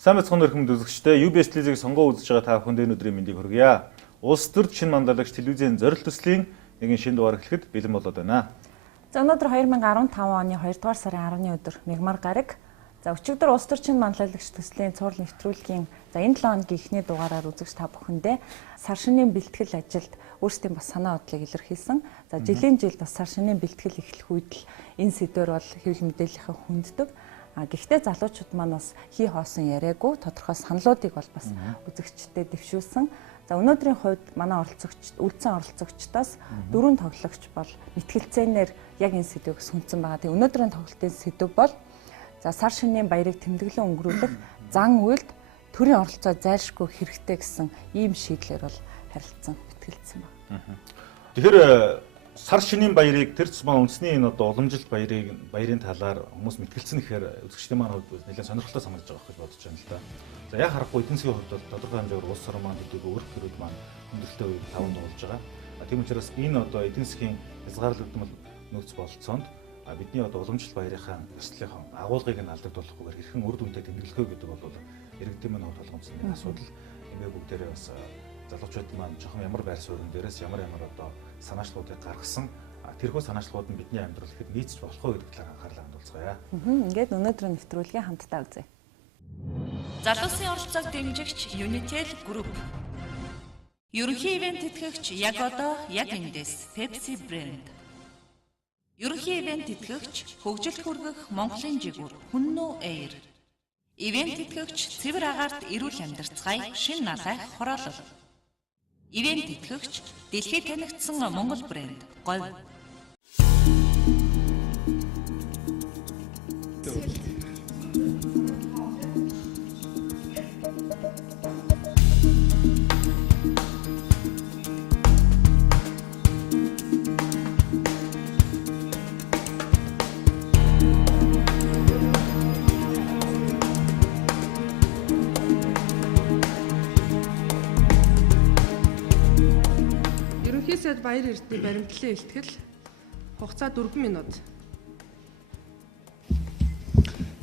Сайн мэцхан өрхөмд үзэгчдээ UBS телевизийг сонгоо үзэж байгаа та бүхэнд энэ өдрийн мэндийг хүргье. Улс төрд шинэ мандалагч телевизийн зорилт төслийн нэгэн шинэ дугаар эхлэхэд бэлэн болоод байна. За өнөөдөр 2015 оны 2 дугаар сарын 10-ны өдөр мягмар гараг. За өчигдөр улс төрд шинэ мандалагч төслийн цуврал нэвтрүүлгийн энэ 7 хоногийн эхний дугаараар үзэгч та бүхэндээ сар шинийн бэлтгэл ажилд өөрсдийн бас санаа бодлыг илэрхийлсэн. За жилийн жил бас сар шинийн бэлтгэл эхлэх үед л энэ сэдвэр бол хэвлэл мэдээллийнхаа хүнддэг. Гэхдээ залуучууд маань бас хий хоосон яриаггүй тодорхой саналуудыг бол бас үзэгчдэд дэвшүүлсэн. За өнөөдрийн хувьд манай үлдсэн оролцогчдоос 4 тоглогч бол мэтгэлцээнээр яг энэ сэдвийг сүнцэн байгаа. Тэгээ өнөөдрийн тоглолтын сэдв бол за сар шинийн баярыг тэмдэглэн өнгөрүүлэх зан үйлд төрийн оролцоо зайлшгүй хэрэгтэй гэсэн ийм шийдлэр бол харилцсан мэтгэлцсэн байна. Тэгэхээр сар шинийн баярыг тэр цэцмаа үндэсний энэ уламжлалт баярын талаар хүмүүс мэтгэлцэн гэхээр үзэгчдийн маань хувьд нэлээд сонирхолтой санагдаж байгаа гэж бодож байна л да. За яг харахгүй эдийн засгийн хувьд бол тодорхой хэмжээгээр улс орн маань төдийгүй өрх төрүүд маань хүндрэлтэй үед таван дуулж байгаа. Тийм учраас энэ эдийн засгийн хязгаарлагдмал нөхцөл бололцоонд бидний уламжлалт баярынхаа ёслолынхаа агуулгыг нь алдагдуулахгүйгээр хэрхэн үр дүнтэй тэмдэглэхөө гэдэг бол иргэдийн маань болгоомжсон нэг асуудал. Эмээ бүгдээрээ бас залуучууд маань жоохон ямар байр суурин дээрээс ямар санаачлалуудыг гаргасан тэрхүү санаачлалууд нь бидний амьдрал ихэд нийцж болох уу гэдэг талаар анхаарлаа хандуулцгаая. Ингээд өнөөдрийн нэвтрүүлгийн хамтдаа үзье. Залуусын оролцоог дэмжигч Unitel Group. Ерөнхий ивент тэтгэгч яг одоо яг эндээс Pepsi брэнд. Ерөнхий ивент тэтгэгч хөгжилд хүргэх Монголын жигүүр Хүннүү Air. Ивент тэтгэгч цэвэр агаарт эрүүл амьдарцгаая шин налайх хороолол. Ивент тэтгэгч дэлхийд танигдсан Монгол брэнд Говь. Сайд баяр эрдэнэ баримтлалын илтгэл хугацаа 4 минут.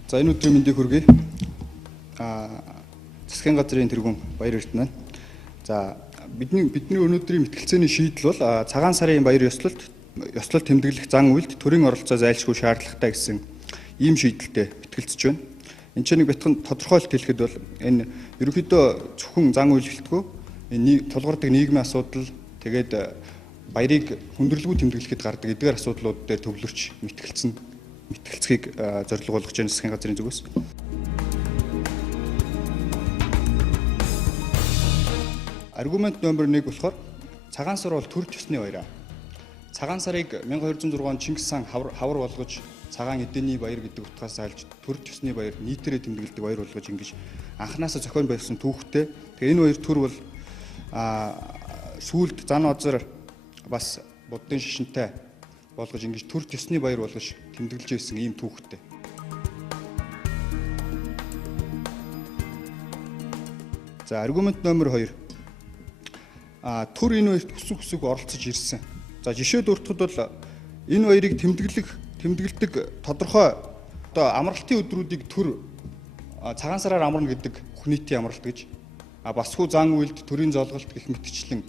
За энэ өдрийн мэндийг хүргэе. Засгийн газрын тэргүүн баяр эрдэнэ. За бидний өнөөдрийн мэтгэлцээний шийдэл бол цагаан сарын баяр ёслолт тэмдэглэх зан үйлд төрийн оролцоо зайлшгүй шаардлагатай гэсэн ийм шийдэлтэй мэтгэлцэж байна. Энд чинь нэг бяцхан тодорхойлт хэлэхэд бол энэ ерөнхийдөө зөвхөн зан үйл хэлтгүү энэ тулгардаг нийгмийн асуудал тэгээд баярыг хүндрэлгүй тэмдэглэхэд гардаг эдгээр асуудлууд дээр төвлөрч мэтгэлцгийг зорилго болгож байна засгийн газрын зүгээс. Аргумент номер 1 болохоор цагаан сар бол төр төсний баяр. Цагаан сарыг 1206 он Чингис хаан хавар болгож цагаан эдэний баяр гэдэг утгаас айлж төр төсний баяр нийтээрээ тэмдэглэдэг баяр болгож ингэж анханасаа зохион байгуулсан түүхтэй. Тэгээ энэ баяр төр бол сүүлд зан озар бас буддын шишинтэй болгож ингэж төр төсний баяр болгож тэмдэглэж байсан ийм түүхтэй. За аргумент номер 2. Төр энэ баярт хүсэг оролцож ирсэн. За жишээ дуртахад бол энэ баярыг тэмдэглэдэг тодорхой амралтын өдрүүдийг төр цагаан сараар амарна гэдэг бүх нийтийн амралт гэж басгүй зан үйлд төрийн золголт гэх мэтчлэн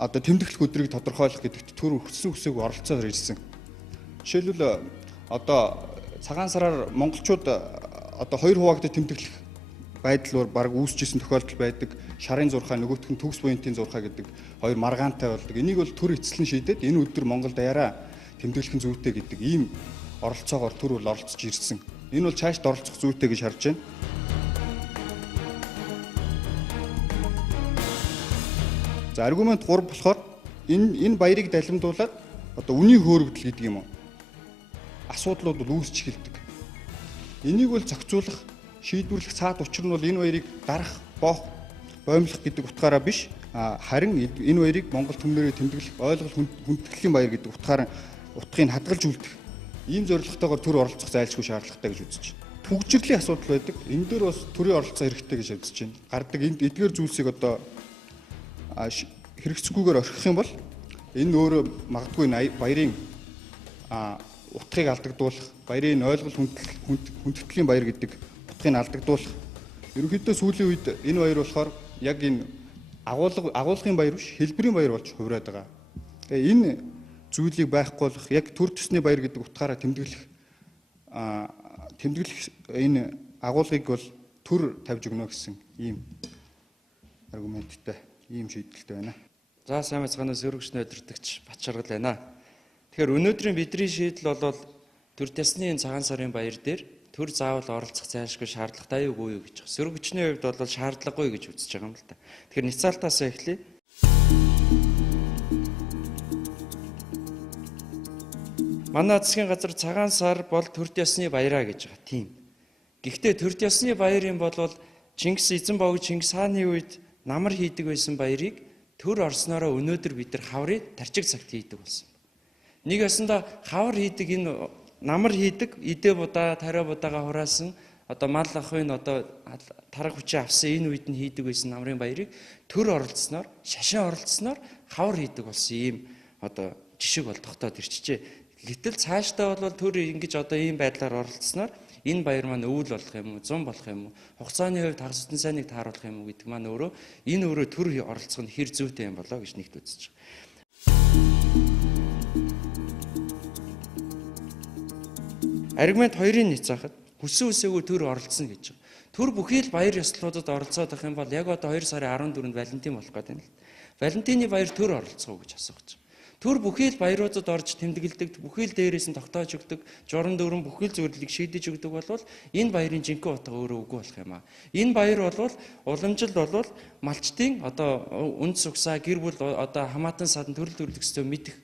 тэмдэглэх өдрийг тодорхойлох гэдэгт төр хүсэг оролцоод ирсэн. Жишээлбэл цагаан сараар монголчууд 2 хуваагдад тэмдэглэх байдал баг үүсчихсэн тохиолдол байдаг. Шарын зурхаа нөгөөх нь төгс буянтын зурхаа гэдэг хоёр маргаантай болдог. Энийг бол төр эцэслэн шийдээд энэ өдөр Монгол даяараа тэмдэглэх нь зүйтэй гэдэг ийм оролцоогоор төр бол оролцож ирсэн. Энэ бол цаашд оролцох зүйтэй гэж харж байна. За аргумент 3 болохоор энэ баярыг далимдуулаад үнийн хөөрөгдөл гэдэг юм уу? Асуудлууд бол үүсч эхэлдэг. Энийг бол зохицуулах, шийдвэрлэх цаад учир нь бол энэ баярыг дарах, боомлох гэдэг утгаараа биш, харин энэ баярыг Монгол түмнэрээ тэмдэглэх, ойлгол хүндэтгэлийн баяр гэдэг утгыг хадгалж үлдэх ийм зорилготойгоор төр оролцох зайлшгүй шаардлагатай гэж үзэж байна. Түгжирлийн асуудал байдаг. Энэ дээр бас төрийн оролцоо хэрэгтэй гэж үзэж байна. Гардаг эдгээр зүйлсийг хэрэгцгүйгээр орхих юм бол энэ өөрөө магадгүй баярын утгыг алдагдуулах, баярын ойлгол хүндэтгэлийн баяр гэдэг чадахыг алдагдуулах. Ерөнхийдөө сүүлийн үед энэ баяр болохоор яг энэ агуулгын баяр биш, хэлбэрийн баяр болж хувираад байгаа. Тэгээ энэ зүйлийг байхгүй болгох, яг төр төсний баяр гэдэг утгаараа тэмдэглэх энэ агуулгыг бол төр тавьж өгнө гэсэн ийм аргументтай, ийм шийдэлтэй байна. За сайн байцгаана уу сөрөгчнөө өдөртөгч Батчаргал байна. Тэгэхээр өнөөдрийн бидний шийдэл бол төр тасны цагаан сарын баяр дээр төр заавал оролцох зайлшгүй шаардлагатай юу гэж байна. Сөрөгчний хувьд бол шаардлагагүй гэж үзэж байгаа юм л да. Тэгэхээр Ницаалтаас эхлэе. Манай засгийн газар цагаан сар бол төр тасны баяраа гэж байгаа тийм. Гэхдээ төр тасны баярын бол Чингис эзэн богд Чингис хааны үед намар хийдэг байсан баярыг төр орсноороо өнөөдөр бид нар хаврыг тарчиг цагт хийдэг болсон. Нэг ясанда хавар хийдэг энэ намар хийдэг идэ будаа тариа будаага хураасан одоо мал ахын одоо тарга хүчээ авсан энэ үед нь хийдэг байсан намрын баярыг төр оролцсноор шашин оролцсноор хавар хийдэг болсон ийм одоо жишг бол тогтоод ирчихжээ. Гэтэл цаашдаа бол төр ингэж одоо ийм байдлаар оролцсноор энэ баяр маань өвөл болох юм уу, зун болох юм уу, хугацааны хувьд хагас бүтэн сайныг тааруулах юм уу гэдэг маань өөрөө төр оролцох нь хэр зүйтэй юм болоо гэж нэгт үзэж байгаа. Аргумент 2-ын ницаахад хүссэн үсээгүй төр оролцсон гэж байгаа. Төр бүхий л баяр ёслолуудад оролцоод байх юм бол яг одоо 2 сарын 14-нд Валентин болох гэдэг нь л. Валентины баяр төр оролцох уу гэж асуух гэж. Төр бүхий л баяруудад орж тэмдэглэдэг, бүхий л дээрээс нь тогтоож өгдөг, журам дөрөн бүхий л зөвлөлийг шийдэж өгдөг болвол энэ баярын жинхэнэ утга өөрөө үгүй болох юм аа. Энэ баяр бол уламжил бол малчтын одоо үндэс угсаа гэр бүл одоо хамаатан садан төрөл төрлөختөө мэдэх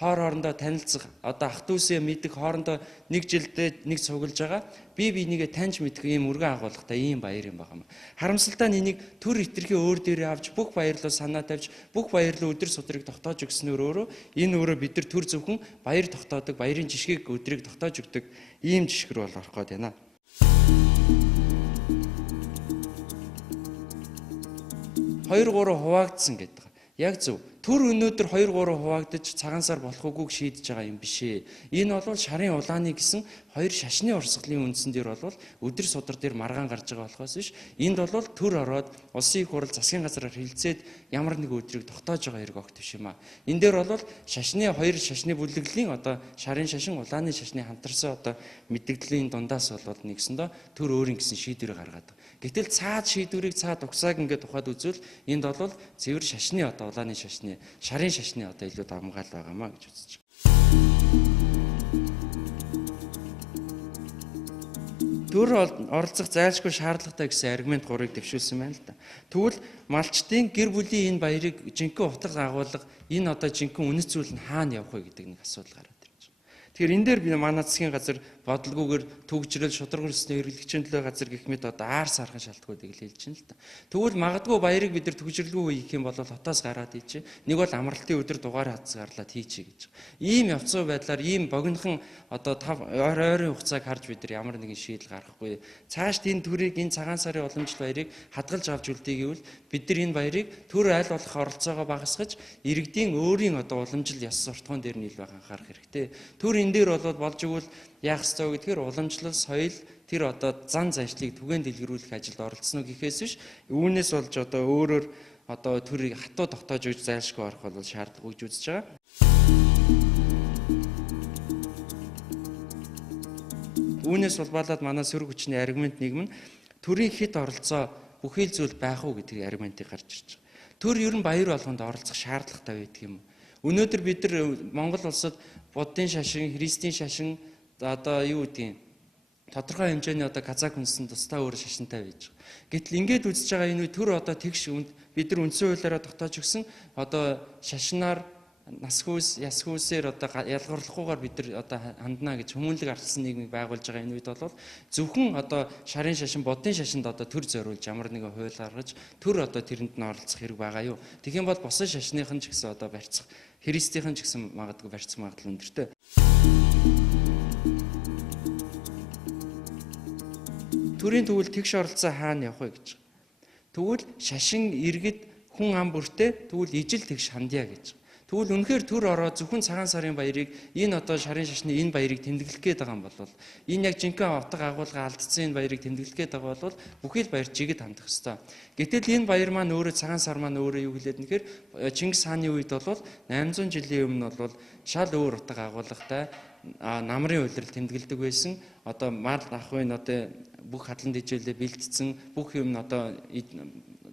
хоорондоо танилцах одоо ах дүүсээ мэдэх хоорондоо нэг жилдээ нэг цуглаж байгаа бие бинийгээ таньж мэдэх ийм өргөн агуулгатай ийм баяр юм байна. Харамсалтай нь энийг төр итерхий өөр дээрээ авч бүх баярлал санаа тавьж бүх баярлал өдөр судрыг тогтоож өгснөөр өөрөө бид нар төр зөвхөн баяр тогтоодог баярын жишгийг өдрийг тогтоож өгдөг ийм жишг рүү орох гээд байна. 2-3 хуваагдсан гэдэг. Яг зөв. Төр өнөөдөр 2-3 хуваагдаж цагаан сар болох үгүйг шийдэж байгаа юм биш ээ. Энэ бол шарын улааны гэсэн хоёр шашны урсгалын үндсэн дээр бол өдөр судар дээр маргаан гарч байгаа болохоос биш. Энд бол төр ороод улсын их хурал засгийн газраар хилцээд ямар нэг өдрийг тогтоож байгаа хэрэг огт биш юм аа. Энэ дээр бол шашны хоёр шашны бүлэглэлийн одоо шарын шашин улааны шашны хамтарсан одоо мэдээллийн дундаас бол нэгсэндээ төр өөрийн гэсэн шийдвэрийг гаргаад байгаа. Гэтэл цаад шийдвэрийг цаад угсааг ингээд тухайд үзвэл энд бол цэвэр шашны одоо улааны шашны шарын шашны одоо илүү давмгаал байгаамаа гэж үзэж байна. Төр оролцох зайлшгүй шаардлагатай гэсэн аргумент 3-ыг дэвшүүлсэн байна л да. Тэгвэл малчтын гэр бүлийн энэ баярыг жинхэнэ утга агуулга энэ одоо жинхэнэ үнэт зүйл нь хаана явах вэ гэдэг нэг асуудал гараад ирж байна. Тэгэхээр энэ дээр би манай засгийн газар бодлогоогоор төгжрөл шударга өрсөний хэрэглэгчийн төлөө газар гэх мэт одоо аар сархан шалтгаануудыг л хэлж байна л да. Тэгвэл магадгүй баярыг бид нар төгжрөлгүй хийх юм бол хотоос гараад ийж нэг бол амралтын өдөр дугаар хацгаарлаад хийчихье гэж. Ийм явцсан байдлаар ийм богинохон одоо ойрын хугацааг харж бид нар ямар нэгэн шийдэл гаргахгүй. Цааш энэ төрийг энэ цагаан сарын уламжлалт баярыг хадгалж авч үлдээ гэвэл бид нар энэ баярыг төр айл болох оролцоогоо багасгаж иргэдийн өөрийн одоо уламжлал ёс суртахуун дээр нь илүү анхаарах хэрэгтэй. Төр энэ дээр болж игэл яах ёстой гэдгээр уламжлал соёл тэр одоо зан заншлыг түгээн дэлгэрүүлэх ажилд оролцсон гэхээс биш үүнээс болж одоо өөрөөр одоо төрийг хатуу тогтоож өгч зайлшгүй орох бол шаардлагагүй гэж үзэж байгаа. Үүнээс улбалаад манай сөрөг хүчний аргумент нэг нь төрийн хит оролцоо бүхий л зүйл байх уу гэдэг аргументыг гарч ирж байгаа. Төр ер нь баяр болгонд оролцох шаардлагатай байдаг юм. Өнөөдөр бид нар Монгол улсад буддын шашин, христийн шашин одоо юу гэдгийг тодорхой хэмжээний одоо казак үндэстэн тусдаа өөр шашинтай байж байгаа. Гэтэл ингээд үзэж байгаа энэ төр одоо тэгш бид нар үндсэн хуулиараа тогтоож өгсөн одоо шашинаар нас хүйс, яс хүйсээр одоо ялгарлахгүйгээр бид нар одоо хандна гэж хүмүүнлэг ардсан нийгмийг байгуулж байгаа энэ үед бол зөвхөн одоо шарын шашин, буддын шашинд одоо төр зориулж ямар нэгэн хууль гаргаж төр одоо тэрэнд нь оролцох хэрэг байгаа юу. Тэгэх юм бол босоо шашныхан ч гэсэн одоо барьцах, христийнхэн ч гэсэн магадгүй барьцах магадлал өндөртэй. Төрийн тэгвэл тэгш оролцоо хаана явах вэ гэж. Тэгвэл шашин иргэд хүн ам бүртээ тэгвэл ижил тэгш хандъя гэж. Тэгвэл үнэхээр төр ороод зөвхөн цагаан сарын баярыг энэ одоо шарын шашны энэ баярыг тэмдэглэх гээд байгаа юм бол энэ яг жинхэнэ утга агуулга алдсан энэ баярыг тэмдэглэх гээд байгаа бол бүхий л баяр жигэд хандах ёстой. Гэтэл энэ баяр маань өөрөө цагаан сар маань өөрөө юу гэлээд нэхэр Чингис хааны үед бол 800 жилийн өмнө бол шал өөр утга агуулгатай намрын улирал тэмдэглэдэг байсан. Одоо мал ахвын одоо бүх хадлан дижээлээ бэлтцсэн бүх юм одоо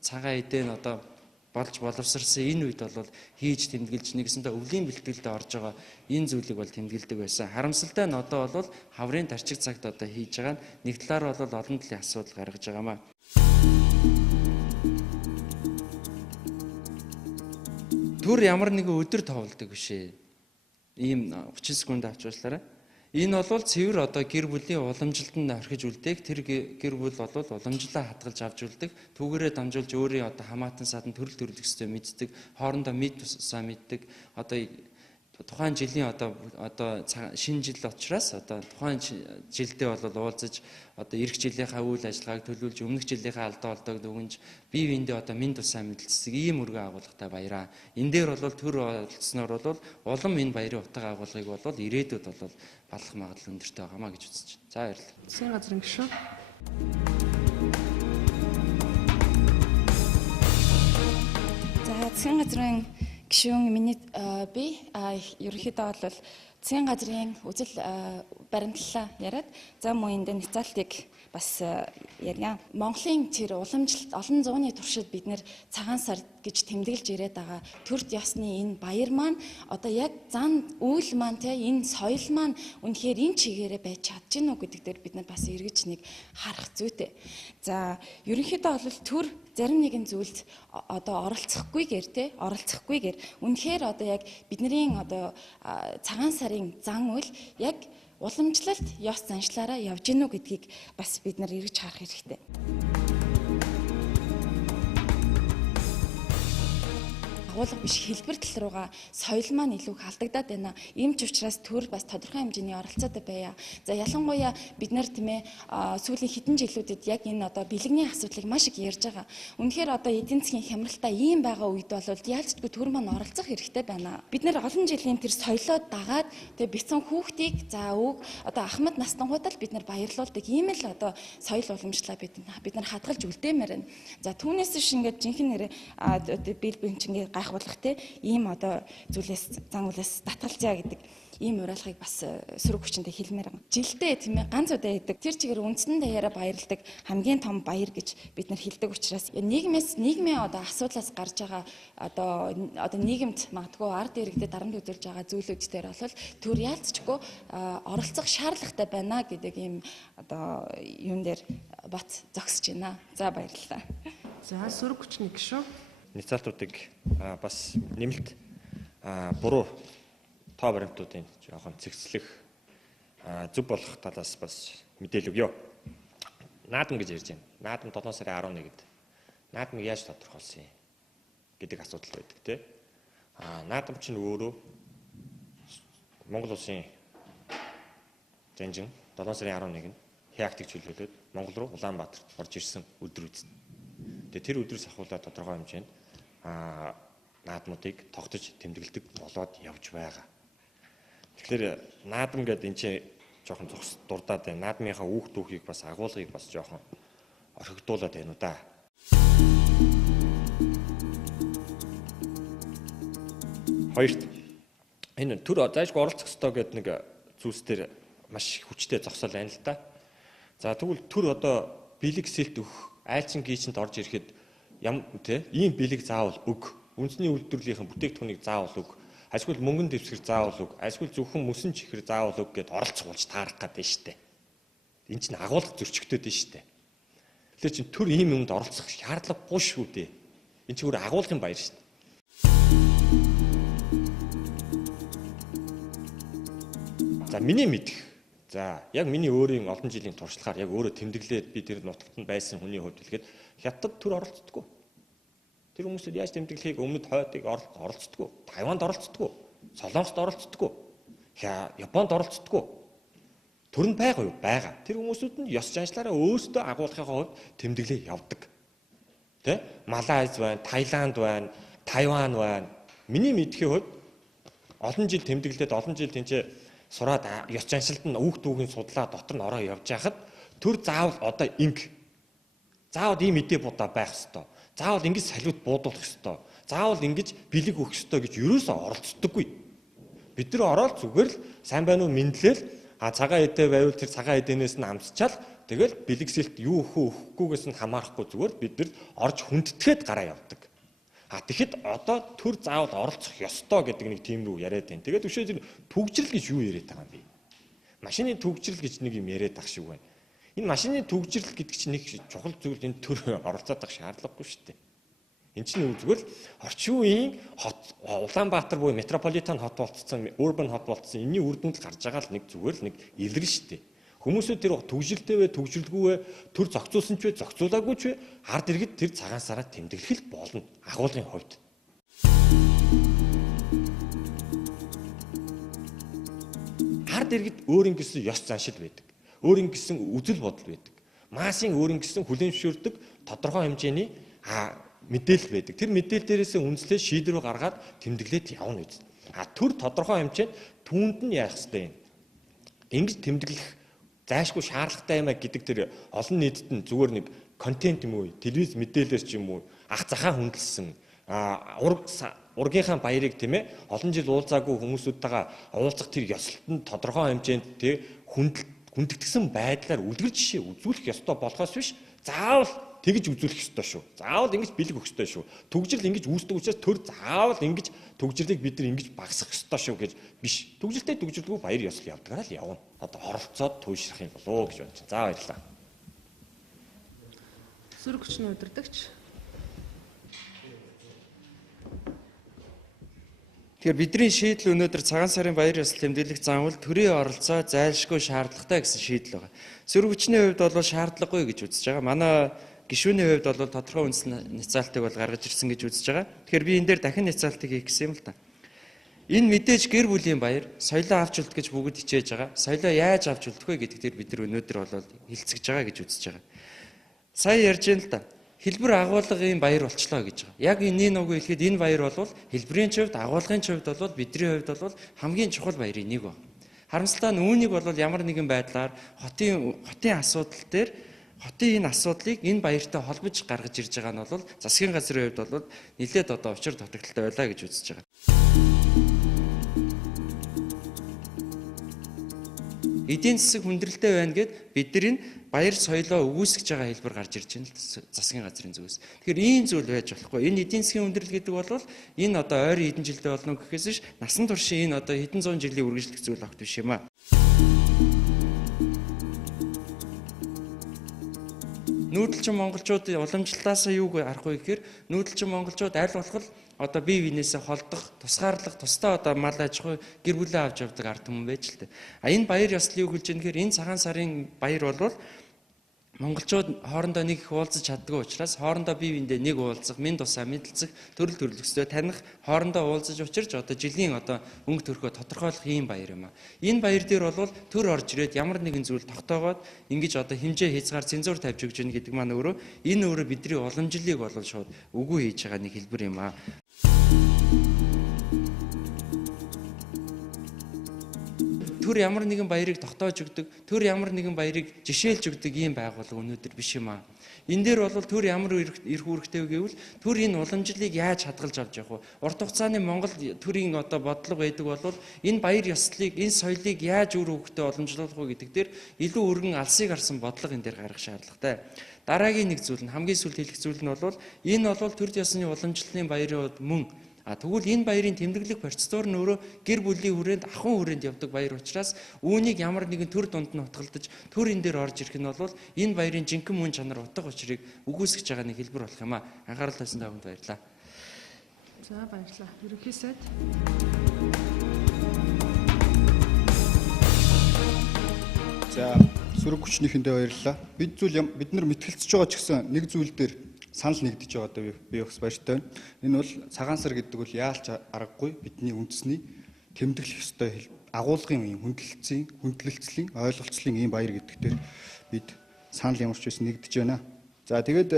цагаан эдэн одоо болж боловсрсан энэ үед бол хийж тэмдэглэж нэгсэндээ өвлийн бэлтгэлд орж байгаа энэ зүйлийг бол тэмдэглэдэг байсан. Харамсалтай нь одоо бол хаврын тарчиг цагт одоо хийж байгаа нь нэг талаар бол олон талын асуудал гаргаж байгаамаа. Түр ямар нэгэн өдөр товолдог биш ээ. Ийм 30 секунд авч уучлаарай. Энэ бол цэвэр одоо гэр бүлийн уламжилтанд орхиж үлдээх тэр гэр бүл бол уламжлаа хадгалж авч үлдэх түүгээрээ дамжуулж өөрийн одоо хамаатан садан төрөл төрлөختөө мэддэг хоорондоо мэд тусаа мэддэг одоо тухайн жилийн одоо шинэ жил учраас одоо тухайн жилдээ бол уулзаж одоо эх жилийнхаа үйл ажиллагааг төлөвлөж өмнөх жилийнхаа алдаа олдоог дүгнж бие биендээ одоо мэд тусаа мэдэлцдэг ийм өргөн агуулгатай баяраа. Энэ дээр бол төр олцсноор бол улам энэ баярын утга агуулгыг бол ирээдүйд бол балах магадлал өндөртэй байгаамаа гэж үзэж байна. За баярлалаа. Засгийн газрын гишүүн. За засгийн газрын гишүүн миний би ерөнхийдөө бол засгийн газрын үзэл баримтлалаа яриад за мөн энэ нэцаалтыг бас ярья. Монголын тэр уламжлалт олон зууны туршид бид нэр цагаан сар гэж тэмдэглэж ирээд байгаа төрд ёсны энэ баяр маань одоо яг зан үйл маань те энэ соёл маань үнэхээр энэ чигээрээ байж чадж гинүү гэдэг дээр бид нар бас эргэж нэг харах зүйтэй. За ерөнхийдөө бол төр зарим нэгэн зүйлд одоо оролцохгүйгээр үнэхээр одоо яг бидний одоо цагаан сарын зан үйл яг уламжлалт ёс заншлаараа явж гинүү гэдгийг бас бид нар эргэж харах хэрэгтэй. Агуулга биш хэлбэр тал руугаа соёл маань илүү халдагдаад байна. Ийм ч учраас төр бас тодорхой хэмжээний оролцоотой байя. За ялангуяа бид нар тийм ээ сүүлийн хэдэн жилүүдэд яг энэ одоо бэлэгний асуудлыг маш их ярьж байгаа. Үнэхээр одоо эдийн засгийн хямралтай ийм байгаа үед бол яалтчгүй төр маань оролцох хэрэгтэй байна. Бид нар олон жилийн тэр соёлоо дагаад тэгээ бяцхан хүүхдийг за одоо ахмад настангуудад бид нар баярлуулдаг. Ийм л одоо соёл уламжлалаа бид нар хадгалж үлдээмээр байна. За түүнээс биш ингээд жинхэнэ бил бэнчингээ гайхуулах те ийм одоо зүйлээс зан үйлээс татгалзъя гэдэг ийм уриалгыг бас сөрөг хүчиндээ хэлмээр байгаа. Жилдээ тийм ээ ганц удаа идэг. Тэр чигээр үндсэн даяараа баярладаг хамгийн том баяр гэж бид нар хэлдэг учраас нийгмийн одоо асуудлаас гарч байгаа одоо нийгэмд магадгүй ард иргэдэд дарамт үзүүлж байгаа зүйлүүд дээр бол төр яалтчгүй оролцох шаардлагатай байна гэдэг ийм одоо юун дээр бат зогсож байна. За баярлалаа. За сөрөг хүчний гишүүн. Нэцаалтуудыг бас нэмэлт буруу тоо баримтуудын жоохон цэгцлэх зөв болох талаас бас мэдээлэл өгье. Наадам гэж ярьж байна. Наадам 7 сарын 11-нд. Наадмыг яаж тодорхойлсон юм гэдэг асуудал байдаг тийм. Наадам чинь өөрөө Монгол улсын Жанжин 7 сарын 11-нд Хяактыг чөлөөлөөд Монгол руу Улаанбаатарт орж ирсэн өдөр үзнэ. Тэгээ тэр өдрөөс ахуулаад тодорхой хэмжээнд наадмуудыг тогтож тэмдэглэдэг болоод явж байгаа. Тэгэхээр наадам гэдэг энэ чинь жоохон зогс дурдаад байна. Наадмынхаа үүх түүхийг бас агуулгыг бас жоохон орхигдуулаад байна уу да. Хоёрт энэ төр заашгүй оролцох ёстой гэдэг нэг зүйлс төр маш хүчтэй зогсоол байна л да. За тэгвэл төр одоо бэлэг сэлт өгөх айлчин гийчэнд орж ирэхэд ийм бэлэг заавал өг. Үндэсний үйлдвэрлэлийн бүтээгдэхүүнийг заавал өг. Ашгүй мөнгөн дэвсгэр заавал өг. Ашгүй зөвхөн мөсөн чихэр заавал өг гэд оролцуулж таарах гэдэг нь штэ. Энэ чинь агуулга зөрчигдөд нь штэ. Тэгэхээр чинь төр ийм юмд оролцох шаардлагагүй шүү дээ. Энэ чинь өөр агуулгын баяр штэ. За миний мэдэх. За яг миний өөрийн олон жилийн туршлагаар яг өөрөө тэмдэглээд би тэр нутагт байсан хүний хувьд хэлэхэд Хятад төр оролцдоггүй. Тэр хүмүүсд яаж тэмдэглэхийг өмнөд хойдыг оролцдоггүй. Тайванд оролцдоггүй. Солонгост оролцдоггүй. Японд оролцдоггүй. Төр нь байгаа юу? Байгаа. Тэр хүмүүсүүд нь ёс заншлаараа өөрсдөө агуулгынхаа хувьд тэмдэглээ явдаг. Тэ? Малайз байна, Таиланд байна, Тайван байна. Миний мэдхийн хувьд олон жил тэмдэглээд олон жил тэнцээ сураад ёс заншилт нь үг дүүгийн судлаа дотор нь ороо явж хахад төр заавал одоо заавал ийм мэдээ будаа байх ёстой. Заавал ингэж салиуд буудуулах ёстой. Заавал ингэж бэлэг өгөх ёстой гэж юусоо оролцдоггүй. Бид нар ороод зүгээр л сайн байна уу мэдлээл цагаан эдээ байвал тэр цагаан эдээнээс нь амсчаал тэгэл бэлэгсэлт юу өгөхгүйгээс нь хамаарахгүй зүгээр бид нар орж хүндэтгээд гараа явдаг. Тэгэхэд одоо төр заавал оролцох ёстой гэдэг нэг тийм рүү яриад байна. Тэгээд өшөө тэр түгжрэл гэж юу яриад байгаа юм бэ? Машины түгжрэл гэж нэг юм яриад ах шиг байна. Энэ машины түгжрэл гэдэг чинь нэг чухал зүйл энэ төр оролцоод авах шаардлагагүй шүү дээ. Энэ чинь зүгээр л орчин үеийн хот Улаанбаатар буюу метрополитен хот болцсон, урбан хот болцсон энэний үр дүнд гарч байгаа л нэг зүгээр л нэг илрэн шүү дээ. Хүмүүсүүд тэр түгжрэлтэй вэ, түгжрэлгүй вэ, төр зохицуулсан ч вэ, зохицуулаагүй ч вэ, ард иргэд тэр цагаан сараа тэмдэглэх болно агуулгын хувьд. Ард иргэд өөрийн гэсэн ёс заншил байдаг. Өөрийн гэсэн үзэл бодол байдаг. Массын өөрийн гэсэн хүлээн зөвшөөрдөг тодорхой хэмжээний мэдээлэл байдаг. Тэр мэдээлэл дээрээс үндэслээд шийдвэр гаргаад тэмдэглээд явна үз. Төр тодорхой хэмжээнд түүнд нь яах ёстой юм. Ингэж тэмдэглэх зайлшгүй шаардлагатай юм а гэдэг тэр олон нийтэд нь зүгээр нэг контент юм уу, телевиз мэдээлэлс ч юм уу, ах захаа хүндэлсэн ургийнхаа баярыг тийм ээ олон жил уулзаагүй хүмүүсүүдтэйгээ уулзах тэр ёслолтод тодорхой хэмжээнд тий хүндэгдсэн байдлаар үлгэр жишээ үзүүлэх ёстой болохоос биш заавал тэгж үзүүлэх ёстой шүү. Заавал ингэж бэлэг өгөх ёстой шүү. Түгжрэл ингэж үүсдэг учраас төр заавал ингэж түгжрэлийг бид нар ингэж багасгах ёстой шүү гэж биш. Түгжрэлтэй түгжрэлгүй баяр ёслол явдагаараа л явна. Одоо оролцоод туйшрах юм болоо гэж бодож байна. За баярлалаа. Сөрөг хүчний удирдагч. Тэгэхээр бидний шийдэл өнөөдөр цагаан сарын баяр ёслол тэмдэглэх заавал төрийн оролцоо зайлшгүй шаардлагатай гэсэн шийдэл байна. Сөрөг хүчний хувьд бол шаардлагагүй гэж үзэж байгаа. Манай гишүүний хувьд бол тодорхой үндэс няцаалтыг бол гаргаж ирсэн гэж үзэж байгаа. Тэгэхээр би энэ дээр дахин няцаалтыг хийх гэсэн юм л та. Энэ мэдээж гэр бүлийн баяр, соёлоо авч үлдэх гэж бүгд хичээж байгаа. Соёлоо яаж авч үлдэх вэ гэдэг дээр бид нар өнөөдөр бол хилцэж байгаа гэж үзэж байгаа. Сая ярьж байна л да. Хэлбэр агуулгын баяр болчлоо гэж байгаа. Яг энэ нэг үг хэлэхэд энэ баяр бол хэлбэрийн хувьд, агуулгын хувьд бол бидний хувьд бол хамгийн чухал баярын нэг байна. Харамсалтай нь үүнийг бол ямар нэгэн байдлаар хотын асуудал дээр хотын энэ асуудлыг энэ баяртай холбож гаргаж ирж байгаа нь бол засгийн газрын хувьд бол нэлээд одоо учир дутагдaltaй байлаа гэж үзэж байгаа. Эдийн засаг хүндрэлтэй байна гэд бид нар энэ баяр соёлоо өгөөсгөж байгаа хэлбэр гарч ирж байна л засгийн газрын зүгээс. Тэгэхээр ийм зүйл байж болохгүй. Энэ эдийн засгийн хүндрэл гэдэг бол энэ одоо ойрын хэдэн жилдээ болно гэхээс биш насан туршийн энэ одоо хэдэн зуун жилийн үргэлжлэх зүйл огт биш юм аа. Нүүдэлчин монголчууд уламжлалаасаа юуг харах вэ гэхээр нүүдэлчин монголчууд аль болох одоо бие биенээсээ холдох, тусгаарлах, тусдаа одоо мал аж ахуй гэр бүлээ авч явдаг ард түмэн байж л дээ. Энэ баяр ёслол юу хэлж байгаа нөхөр энэ цагаан сарын баяр бол монголчууд хоорондоо нэг их уулзаж чаддгүй учраас хоорондоо бие биендээ нэг уулзах, минь тусаа мэдлцэх, төрөл төрлөختөө таних, хоорондоо уулзаж учирч одоо жилийн одоо өнгө төрхөө тодорхойлох ийм баяр юм аа. Энэ баяр дээр бол төр орж ирээд ямар нэгэн зүйл тогтоогоод ингэж одоо хэмжээ хязгаар цензуур тавьж өгч гэнэ гэдэг маань өөрөө энэ өөрөө бидний уламжлалыг бол шууд үгүй хийж байгаа нэг хэлбэр юм аа. Төр ямар нэгэн баярыг тогтоож өгдөг, төр ямар нэгэн баярыг жишээлж өгдөг ийм байгууллага өнөөдөр биш юм аа. Энэ дээр бол төр ямар эрх үүрэгтэй вэ гэвэл төр энэ уламжлалыг яаж хадгалж авч явах вэ? Урт хугацааны Монгол төрийн одоо бодлого байдаг бол энэ баяр ёслолыг, энэ соёлыг яаж үр хөвгтөд уламжлуулах вэ гэдэг дээр илүү өргөн алсыг харсан бодлого энэ дээр гаргах шаардлагатай. Дараагийн нэг зүйл нь хамгийн сүүлд хэлэх зүйл нь бол энэ бол төр ёсны уламжлалын баярын мөн тэгвэл энэ баярын тэмдэглэх процедур нь өөрөө гэр бүлийн хүрээнд ахуйн хүрээнд явдаг баяр учраас үүнийг ямар нэгэн төр дунд нь утгалдаж төр энэ дээр орж ирэх нь бол энэ баярын жинхэнэ мөн чанар утга учирыг үгүйсгэж байгаа нэг хэлбэр болох юм аа. Анхаарал тавьсан танд баярлалаа. За баярлалаа. Ерөнхий сайд. За сөрөг хүчнийхэндээ баярлалаа. Бид нар мэтгэлцэж байгаа ч гэсэн нэг зүйл дээр санал нэгдэж байгаа би бас баяртай байна. Энэ бол цагаан сар гэдэг бол яалч аргагүй бидний үндэсний тэмдэглэх ёстой агуулгын юм хүндлэлцлийн ойлголцлын ийм баяр гэдэг дээр бид санал ямарч байсан нэгдэж байна. За тэгээд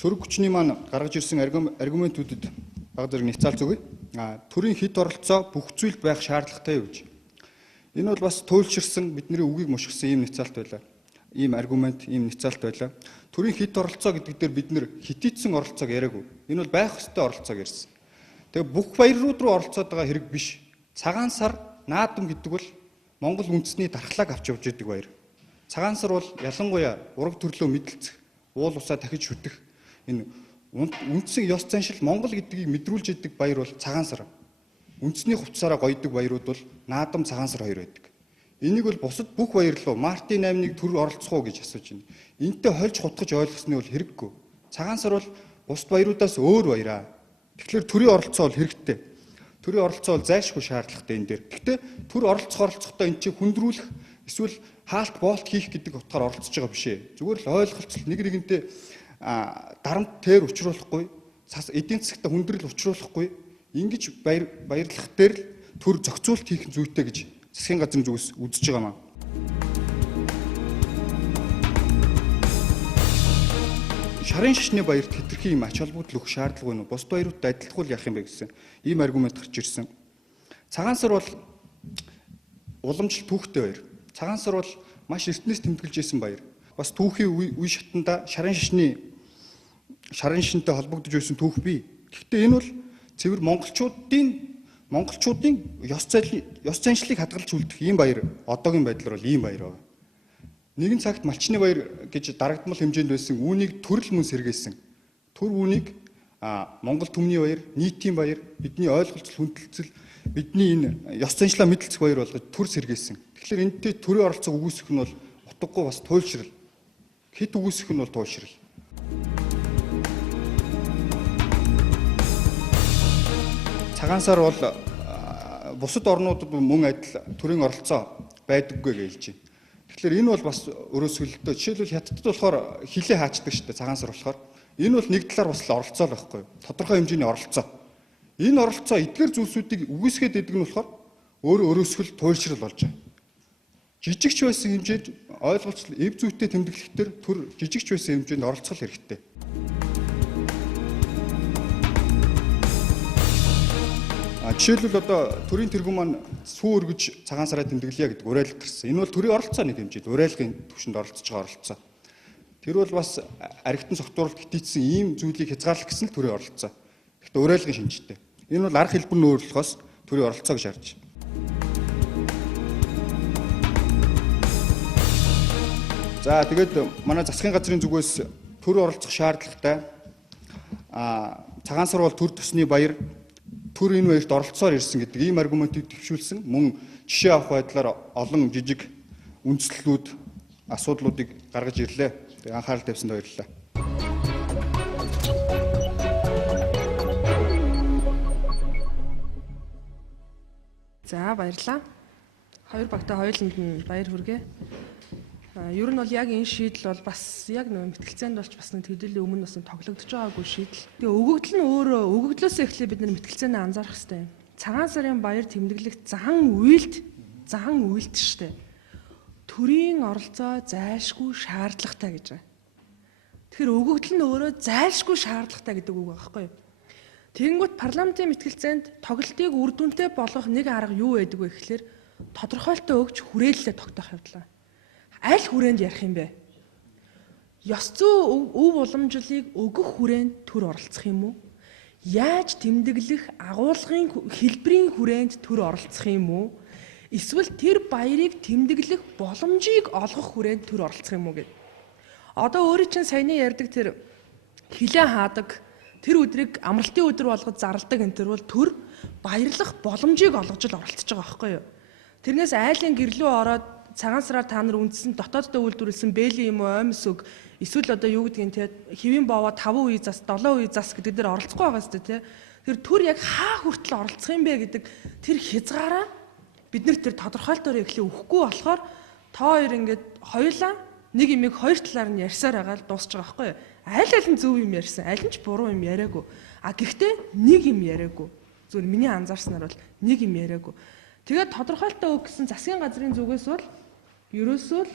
сөрөг хүчний маань гаргаж ирсэн аргументүүдэд баг зэрэг няцаалц өгье. төрийн хэд оролцоо бүх зүйлд байх шаардлагатай юу гэж. Энэ бол бас туйлширсан бидний үгийг мушгсан ийм няцаалт байлаа. Ийм аргумент, ийм няцаалт байлаа. Төрийн хэд оролцоо гэдэг дээр бид нэр хитийдсэн оролцоог яриаггүй. Энэ бол байх ёстой оролцоог ярьсан. Тэгээ бүх баярууд руу оролцоод байгаа хэрэг биш. Цагаан сар наадам гэдэг бол Монгол үндэсний дархлааг авч явж байгаа баяр. Цагаан сар бол ялангуяа ураг төрлөө мэдлцэх, уул усаа дахиж шүтэх энэ үндсэн ёс заншил Монгол гэдгийг мэдрүүлж идэг баяр бол цагаан сар. Үндэсний хувцсаараа гоёдаг баярууд бол наадам, цагаан сар хоёр байдаг. Энийг бол бусад бүх баяр руу Мартин 8-ыг төр оролцох уу гэж асууж байна. Энтэй хольж хутгаж ойлгосны бол хэрэггүй. Цагаан сар бол бусад баяруудаас өөр баяраа. Тэгэхээр төрийн оролцоо бол хэрэгтэй. Төрийн оролцоо бол зайлшгүй шаардлагатай энэ дээр. Гэхдээ төр оролцохдоо эн чинь хүндрүүлэх эсвэл хаалт боолт хийх гэдэг утгаар оролцож байгаа биш ээ. Зүгээр л ойлголцол нэг нэгэнтэй дарамт тээр учруулахгүй, эдийн засагта хүндрэл учруулахгүй, ингэж баярлах дээр л төр зохицуулт хийх зүйтэй гэж засгийн газрын зүгээс үзэж байгаа маа. Шарын шашны баярт хэтэрхий юм ач холбогдол өгөх шаардлага байна уу? Бус баяруудад адилтгуул яах юм бэ гэсэн ийм аргумент гарч ирсэн. Цагаан сар бол уламжлалт түүхтэй баяр. Цагаан сар бол маш эртнээс тэмдэглэж ирсэн баяр. Бас түүхийн үе шатанда шарын шашинтай холбогдож байсан түүх бий. Гэхдээ энэ бол цэвэр монголчуудын ёс заншлыг хадгалж үлдэх ийм баяр. Одоогийн байдлаар бол ийм баяр байна. Нэгэн цагт малчны баяр гэж дарагдмал хэмжээнд байсан үүнийг төрөл мөн сэргээсэн. Төр үүнийг Монгол түмний баяр, нийтийн баяр, бидний ойлголцол хүндэлцэл, бидний энэ ёс заншлаа мэдлэх баяр болгож төр сэргээсэн. Тэгэхээр энэтэй төрийн оролцоог үгүйсэх нь бол утгагүй бас туйлшрал. Хэд үгүйсэх нь бол туйлшрал. Цагаан сар бол бусад орнуудад мөн адил төрийн оролцоо байдаггүй гэж хэлж байна. Тэгэхээр энэ бол бас өрөөсгөлтөө. Жишээлбэл хятадд болохоор хилээ хаачдаг шүү дээ цагаан сар болохоор. Энэ бол нэг талаар бас л оролцоо л байхгүй юу? Тодорхой хэмжээний оролцоо. Энэ оролцоо эдгээр зүйлсүүдийг үгүйсгээд идэг нь болохоор өрөөсгөл туйлшрал болж байгаа. Жижигч байсан хэмжээнд ойлголцол эв зүйтэй тэмдэглэхээр төр жижигч байсан хэмжээнд оролцох хэрэгтэй. Жишээлбэл одоо төрийн тэргүүн маань сүү өргөж цагаан сараа тэмдэглэе гэдэг уриалга гарсан. Энэ бол төрийн оролцооны хэмжээд уриалгын түвшинд оролцож байгаа оролцоо. Тэр бол бас архитектон согтуурлт хитийдсэн ийм зүйлийг хязгаарлах гэсэн л төрийн оролцоо. Гэхдээ уриалгын шинжтэй. Энэ бол арга хэлбэр нь өөр болохоос төрийн оролцоо гэж харж байна. За тэгээд манай засгийн газрын зүгээс төр оролцох шаардлагатай. Цагаан сар бол төр төсний баяр. Төр энэ баярт оролцоор ирсэн гэдэг ийм аргументыг төвшүүлсэн. Мөн жишээ авах байдлаар олон жижиг үндслэлүүд, асуудлуудыг гаргаж ирлээ. Тэгээ анхаарал тавьсанд баярлалаа. За баярлалаа. Хоёр багтаа хоёуланд нь баяр хүргэе. Ер нь бол яг энэ шийдэл бол бас яг нэг мэтгэлцээнд болж бас нэг төдийллийн өмнө бас тоглогдож байгаагүй шийдэл. Тэгээ өгөгдөл нь өөрөө өгөгдлөөс эхлээ бид нар мэтгэлцээнд анзаарах хэрэгтэй. Цагаан сарын баяр тэмдэглэх зан үйлд штэ. Төрийн оролцоо зайлшгүй шаардлагатай гэж байна. Тэгэхээр өгөгдөл нь өөрөө зайлшгүй шаардлагатай гэдэг үг байхгүй юу? Тэгэнгүүт парламентын мэтгэлцээнд тоглолтыг үр дүнтэй болгох нэг арга юу байдаг вэ гэхээр тодорхойлолтоо өгч хүрээлэлээ тогтоох явдлаа. Аль хүрээнд ярих юм бэ? Ёс зүй өв уламжлалыг өгөх хүрээнд төр оролцох юм уу? Яаж тэмдэглэх агуулгын хэлбэрийн хүрээнд төр оролцох юм уу? Эсвэл тэр баярыг тэмдэглэх боломжийг олгох хүрээнд төр оролцох юм уу гэд. Одоо өөрийн чинь саяны ярьдаг тэр хилээ хаадаг тэр өдрийг амралтын өдөр болгож зарладаг энэ төр бол төр баярлах боломжийг олгож л оролцож байгаа байхгүй юу? Тэрнээс айлын гэрлүү ороод цагаан сараар та нар үндсэн дотооддоо үйлдвэрлэсэн бэйли юм уу оймс үг эсвэл одоо юу гэдгийг те хэвийн боовоо 5 үе зас 7 үе зас гэдэг дээр оролцохгүй байгаа сте те тэр төр яг хаа хүртэл оролцох юм бэ гэдэг тэр хязгаараа бид нар тэр тодорхойлолтоор эхлээ өгөхгүй болохоор та хоёр ингээд хоёулаа нэг имийг хоёр талаар нь ярьсаар байгаа л дуусч байгаа байхгүй юу? Аль нь зөв юм ярьсан, аль нь ч буруу юм яриаггүй. Гэхдээ нэг юм яриаггүй. Зүгээр миний анзаарснаар бол нэг юм яриаггүй. Тэгээд тодорхойлолтоо өг гэсэн засгийн газрын зүгээс бол ерөөсөө л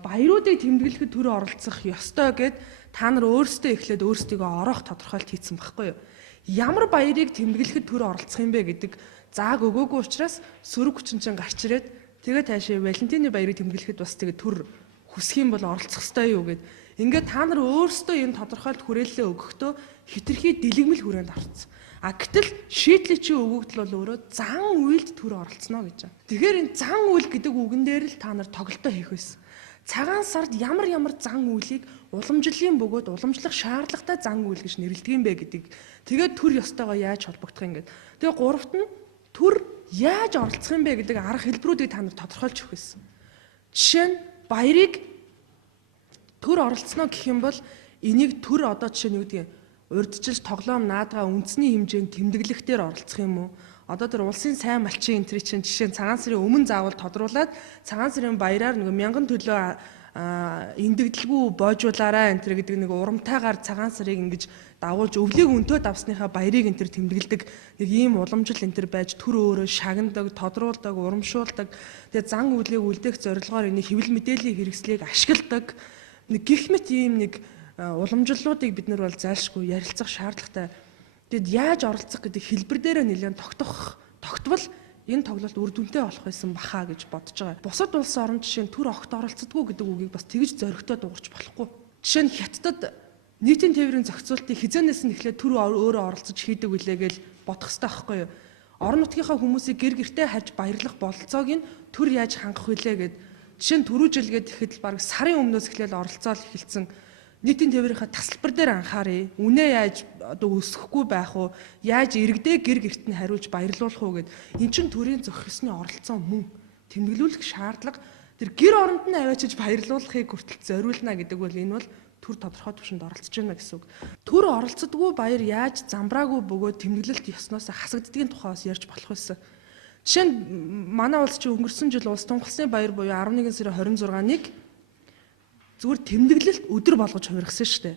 баяруудыг тэмдэглэхэд төр оролцох ёстой гэд та нар өөрсдөө эхлээд өөрсдийгөө орох тодорхойлт хийсэн байхгүй юу? Ямар баярыг тэмдэглэхэд төр оролцох юм бэ гэдэг зааг өгөөгүй учраас сөрөг хүчин чинь гарч ирээд тэгээд таашаа Валентины баярыг тэмдэглэхэд бас тэгээд төр хүсэх юм бол оролцох ёстой юу гэд. Ингээд та нар өөрсдөө энэ тодорхойлт хүрээлэлээ өгөхдөө хитрхи дэлгэмэл хүрээнд орцсон. А гэтэл шийдлийг чи өгөгдөл бол өөрөө зан үйлд төр оролцоно гэж байна. Тэгэхээр энэ зан үйл гэдэг үгэн дээр л та нар тоглолтоо хийх байсан. Цагаан сард ямар зан үйлийг уламжлалын бөгөөд уламжлах шаардлагатай зан үйл гэж нэрлэдэг юм бэ гэдгийг тэгээд төр ёстойгоо яаж холбогдох юм гээд. Тэгээ гуравт нь төр яаж оролцох юм бэ гэдэг арга хэлбэрүүдийг та нар тодорхойлж өгөх байсан. Жишээ нь баярыг төр оролцоно гэх юм бол энийг төр одоо жишээ нь юу гэдэг урьдчилж тоглоом наадгаа үндэсний хэмжээнд тэмдэглэх дээр оролцох юм уу? Одоо тэр улсын сайн малчин энтри чинь жишээ нь цагаан сарын өмнө заавал тодруулаад цагаан сарын баяраар нэг 1000 төлөө эндэгдэлгүй боожуулаарай энтри гэдэг нэг урамтайгаар цагаан сарыг ингэж дагуулж өвлийг өнтөө давсныхаа баярыг энтер тэмдэглэдэг нэг ийм уламжил энтер байж төр өөрөө шагнадаг, тодруулдаг, урамшуулдаг. Тэгээ зан үйлийг үлдээх зорилгоор энийг хэвлэл мэдээллийн хэрэгслийг ашигладаг. Нэг гих мэт ийм нэг уламжлалуудыг бид нар бол зайлшгүй ярилцах шаардлагатай. Тэгэд яаж оролцох гэдэг хэлбэр дээрээ нэлээд тогтвол энэ тоглолт үр дүнтэй болох байсан баха гэж бодож байгаа. Бусад улс орнд жишээ нь төр огт оролцдоггүй гэдэг үгийг бас тэгж зоригтой дуурч болохгүй. Жишээ нь Хятадд нийтийн тээврийн зохицуултыг хизээнээс нь эхлээд төр өөрөө оролцож хийдэг үлээ гэж бодох хэрэгтэй байхгүй юу? Орон нутгийнхаа хүмүүсийг гэр гертэ харж баярлах бололцоог нь төр яаж хангах вүлээ гэд жишээ нь түрүү жилгээд ихэд л баг сарын өмнөөс эхлээл оролцоол эхэлсэн. Нийтийн тээврийнхаа тасалбар дээр анхааръя. Үнэ яаж одоо өсөхгүй байх уу? Яаж иргэдээ гэр герт нь хариулж баярлуулах уу гэд эн чин төрийн зохих ёсны оролцоо мөн тэмдэглүүлэх шаардлага тэр гэр оронд нь аваачиж баярлуулахыг хүртэл зориулна гэдэг бол энэ бол төр тодорхой түвшинд оролцож байна гэсэн үг. Төр оролцдоггүй баяр яаж замбраагүй бөгөөд тэмдэглэлт ёсноос хасагддгийн тухай бас ярьж болох байсан. Жишээ нь манай улс чинь өнгөрсөн жил улс тунгалсны баяр буюу 11 сарын 26-ныг зүгээр тэмдэглэлт өдөр болгож хувиргасан шүү дээ.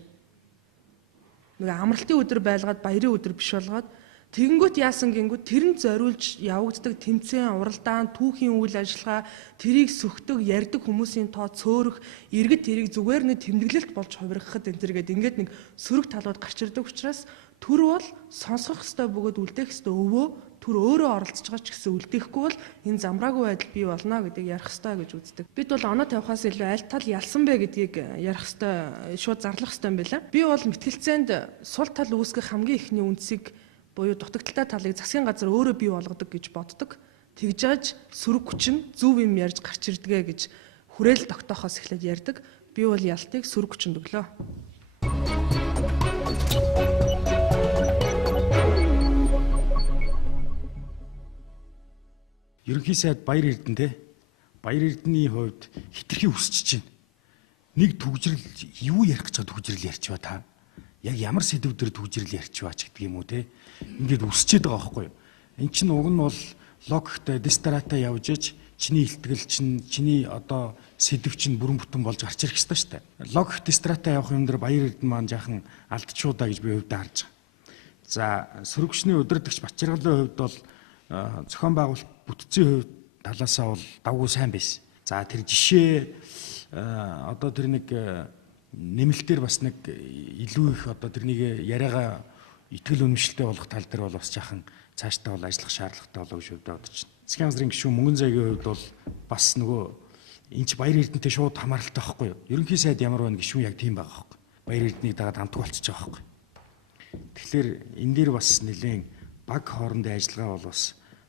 Нэг амралтын өдөр байлгаад баярын өдөр биш болгоод тэгэнгүүт яасан гингүүт тэрэнд зориулж явагддаг тэмцээн, уралдаан, түүхийн үйл ажиллагаа, тэрийг сөхдөг, ярьдаг хүмүүсийн тоо цөөрөх, иргэд тэрийг зүгээр нэг тэмдэглэлт болж хувиргахад энэ төргээд ингээд нэг сөрөг талууд гарч ирдэг учраас төр бол сонсох ёстой бөгөөд үлдээх ёстой өвөө төр өөрөө оролцож байгаа ч гэсэн үлдээхгүй бол энэ замбраагүй байдал бий болно гэдгийг ярих ёстой гэж үздэг. Бид бол оноо тавихаас илүү аль тал ялсан бэ гэдгийг ярих ёстой, шууд зарлах ёстой юм байна. Би бол мэтгэлцээнд сул тал үүсгэх хамгийн ихний үндсийг буюу дутагдaltaй талыг засгийн газар өөрөө бий болгодог гэж боддог. Тэгж яаж сөрөг хүчин зөв юм ярьж гарч ирдгээ гэж хүрээл тогтоохоос эхлээд ярьдаг. Би бол ялтыг сөрөг хүчинд өглөө. Ерөнхий сайд Баяр Эрдэнэ Баяр Эрдэнэний хувьд хитрхи өсөж чинь. Нэг түгжрэл юу ярих гэж байгаа түгжрэл ярьч ба та. Яг ямар сэдв дээр түгжрэл ярьч баач гэдэг юм уу те. Ингээд өсчээд байгаа байхгүй юу. Эн чинь уг нь бол логиктой дистрата явж иж чиний илтгэл чинь чиний одоо сэдв чинь бүрэн бүтэн болж гарч ирэх ёстой шүү дээ. Логик дистрата явах юм дээр Баяр Эрдэнэ маань жаахан алдчихудаа гэж би хувьдаа харж байгаа. За сөрөгчний удирдагч Бачиргалын хувьд бол зохион байгуулалт бүтцийн хувьд талаасаа бол давгүй сайн байсан. За тэр жишээ одоо тэр нэг нэмэлтээр бас нэг илүү их одоо тэрнийг яриагаа итгэл үнэмшилтэй болох тал дээр бол бас жаахан цаашдаа бол ажиллах шаардлагатай болоо гэж хувьдаа бодож байна. Засгийн газрын гишүүн Мөнгөн Зайгийн хувьд бол бас нөгөө энэ ч Баяр Эрдэнэтэй шууд хамааралтай байхгүй юу? Ерөнхий сайд ямар байна гишүүн яг тийм байгаа байхгүй. Баяр Эрдэнэийг дагаад хамтг болчихж байгаа байхгүй. Тэгэхээр энэ дээр бас нэлээд баг хоорондын ажиллагаа бол бас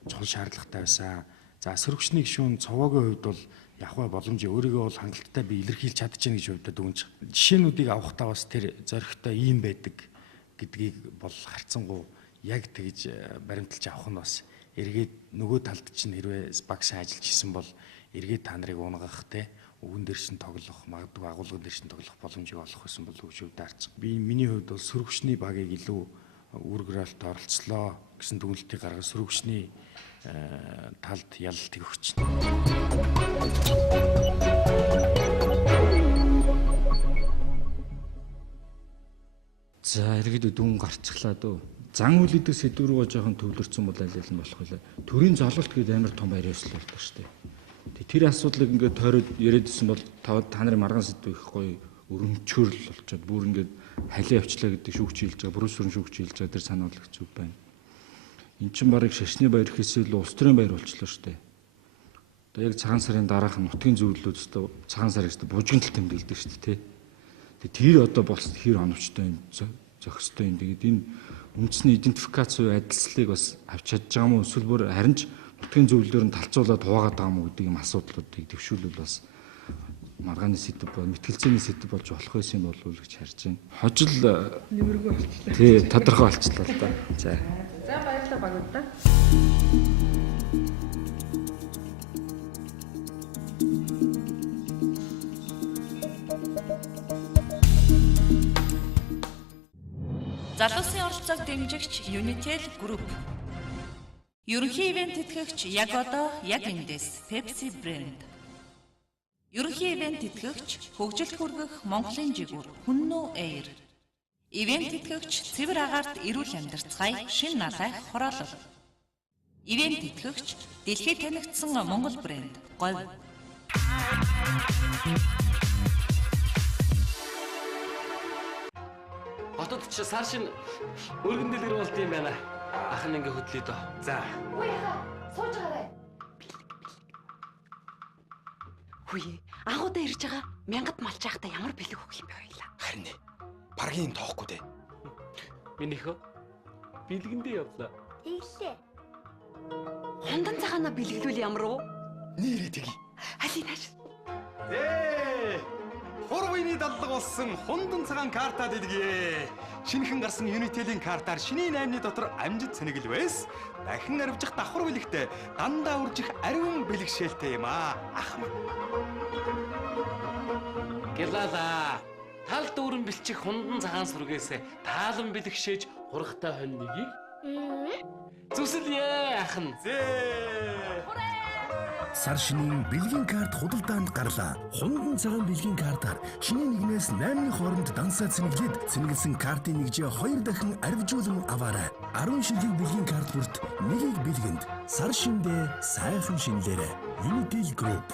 чухал шаардлагатай байсан. За сөрөгчний гишүүн цовоогийн хувьд бол явах боломжтой өөрийгөө бол хангалттай би илэрхийлж чадчихна гэж хувьдаа дүгнэж байгаа. Жишээнүүдийг авахтаа бас тэр зоригтой ийм байдаг гэдгийг бол харцсангуу яг тэгж баримталж авах нь бас эргээд нөгөө талд чинь хэрвээ баг сайн ажиллаж исэн бол эргээд та нарыг унгах те үгэн дээр шин тоглох магадгүй агуулгын дээр шин тоглох боломжийг олох байсан бол гэж хувьдаа харж байгаа. Би миний хувьд бол сөрөгчний багийг илүү үргэрэлт оролцлоо гэсэн дүгнэлтийг гаргаж сөрөгчний талд ялалтыг өгч байна. За иргэд дүн гарцглаа дөө. Зан үйл гэдэг сэдв рүү жоохон төвлөрсөн бол аль нь болох вэ? Төрийн золголт гэдэг амар том баяр ёслол болдог шүү дээ. Тэр асуудлыг ингээд тойроод яриадсэн бол та нарын маргаан сэдв их гоё өрөмчөөрл болчиход бүр ингээд халиа явчлаа гэдэг шүүгч хэлж байгаа, брусрын шүүгч хэлж байгаа тэр сануулгах зүг байна. Эн чинь барыг шашны баяр гэхээс илүү улс төрийн баяр болчихлоо шүү дээ. Одоо яг цагаан сарын дараах нутгийн зөвлөлүүд өстө цагаан сар гэжтэй бужигнал тэмдэглэдэг шүү дээ, тий. Тэр одоо болсон хэр оновчтой юм зохистой юм. Тэгээд энэ үндэсний идентификац буюу адилслыг бас авч чадж байгаа юм уу? Эсвэл бүр харин ч нутгийн зөвлөлөөр нь талцуулаад хуваагаад байгаа юм уу гэдэг юм асуудлуудыг төвшүүлвэл бас маргааны сэдв бол мэтгэлцээний сэдв болж болох байсан юм болов уу гэж харж байна. Хожил нэмэргүй болчихлоо. Тий, тодорхой болчихлоо л да. За. За баярлалаа багуудаа. Залуусын оролцоог дэмжигч Unitel Group. Ерөнхий ивент тэтгэгч яг одоо яг эндээс Pepsi Brand. Ерөнхий ивент тэтгэгч хөгжилд хүргэх Монголын жигүүр Хүннүү Air. Ивент тэтгэгч цэвэр агаарт эрүүл амьдарцгаая шин налайх хороолол. Ивент тэтгэгч дэлхийд танигдсан Монгол брэнд Говь. Хотод ч сар шин өргөн дэлгэр болд юм байна. Ах нь ингээ хөдлөе дөө. За. Үгүй яа, сууж гараа. Хүй, агуудаа ирж байгаа. Мянгат малж байхдаа ямар бэлэг өгөх юм бэ хоёлаа. Харин ээ. Баргийн тоохгүй дээ. Минийхөө бэлгэндээ явлаа. Иглээ. Хондан цагаана бэлгэлвэл ямар уу? Нэрээ тгий. Алин хааш. Хорвойны дадлаг болсон хондан цагаан карта дэлгье. Шинэхэн гарсан Unitel-ийн картаар шинийн 8-ны дотор амжид цэнэгэл байс. Дахин арвжих давхар бэлэгтэй дандаа үржих ариун бэлэгшээлтэй юм аа. Ах минь. Гэлала. Тал дүүрэн бэлчих хундан цагаан сүргээс таалан бэлэгшээж хургтай хонь нэгийг зүсэлье ахын. Сар шинийн бэлгийн карт худалдаанд гарлаа. Хундан цагаан бэлгийн картаар шинийн 1-ээс 8-ны хооронд дансаа цэнгэлгээд цэнгэлсэн картын нэгжээ 2 дахин арвижуулан аваарай. 10 шилжиг бэлгийн карт бүрт нэгийг бэлгэнд. Сар шиндээ сайхан шинлээрэ. Unitel Group.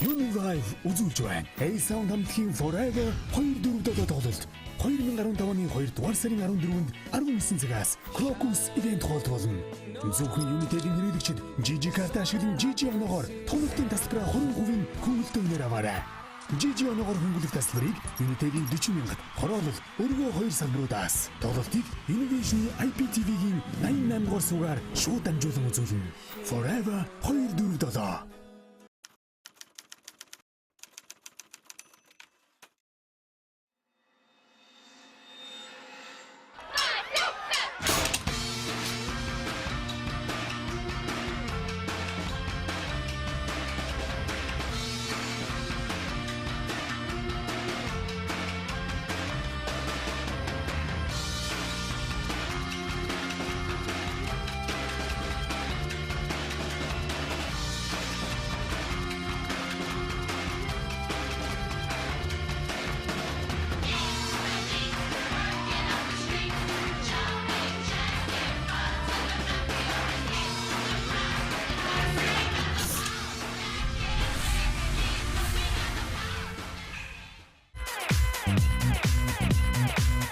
Univibe үзүүлж байна. A-Sound хамтгийн Forever 2-4 тоглолт. 2015 оны 2 дугаар сарын 14-нд 19 цагаас Crocus ивент болон зөвхөн Unitel-ийн хэрэглэгчид GG карта ашиглан GG оноогоор туналтын тасалбараа 20% хөнгөлөлтөөр аваарай. GG оноогоор хөнгөлөх тасалбарыг Unitel-ийн 40,000-д хороолол өргөө 2 салбаруудаас тоглолтыг Innovation IPTV-гийн 88 дугаар суугаар шууд дамжуулан үзүүлнэ. Forever 247.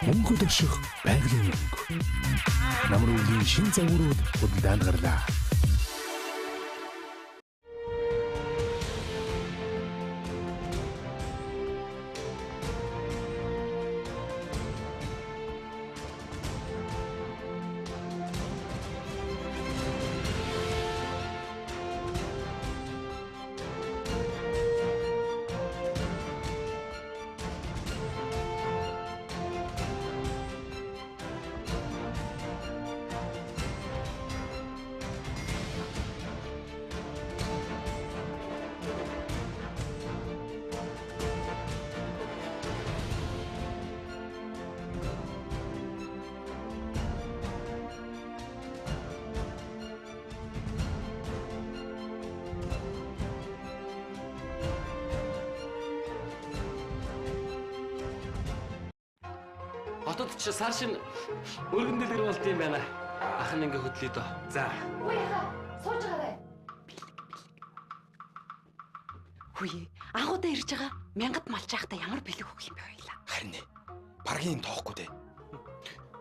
Мөнгө дэвших байгалийн мөнгө. Намруулийн шин загварууд худалдаанд гарлаа. Хотод ч сар шин өргөн дэлгэр болд юм байна. Ах нь ингээ хөдлөе дөө. За. Үгүй яа, сууж гараа. Хүй, агуудаа ирж байгаа. Мянгат малж байхдаа ямар бэлэг өгөх юм бэ хоёлаа. Харин ээ. Баргийн тоохгүй дээ.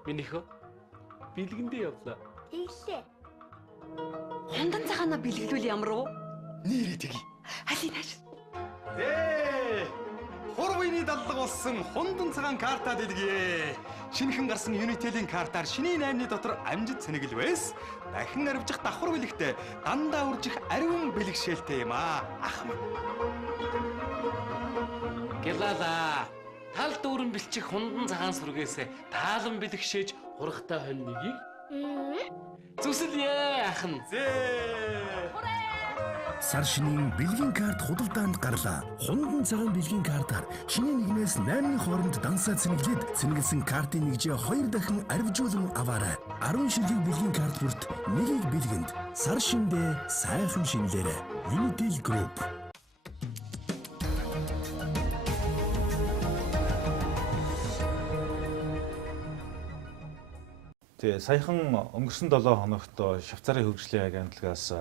Минийхөө бэлгэндээ явлаа. Иглээ. Хундан цагаана бэлгэлвэл ямар уу? Нэрээ тгий. Алин хааш. Хурвыны даллага болсон хундан цагаан карта дэлгэе. Шинэхэн гарсан Unitel-ийн картаар шинийн 8-ны дотор амжид цэнэгэл байс. Дахин арвижих давхар бэлэгтэй дандаа үржих ариун бэлгшээлтэй юм аа. Ах минь. Гэлала. Тал дүүрэн бэлчих хундан цагаан сүргээс таалан бэлгшээж хурахтай хонь нэгийг зүсэлье ахын. Сар шинийн бэлгийн карт худалдаанд гарлаа. Хундан цагаан бэлгийн картаар шинийн 1-ээс 8-ны хооронд дансаа цэнэглээд цэнэглэсэн картын нэгжээ 2 дахин арвижуулан аваарай. 10 ширхэг бэлгийн карт бүрт нэгийг бэлгэнд. Сар шиндээ сайхан шинэлээрэ. Unitel Group. Тэгээ саяхан өнгөрсөн 7 хоногт Швейцарын хөгжлийн агентлагаас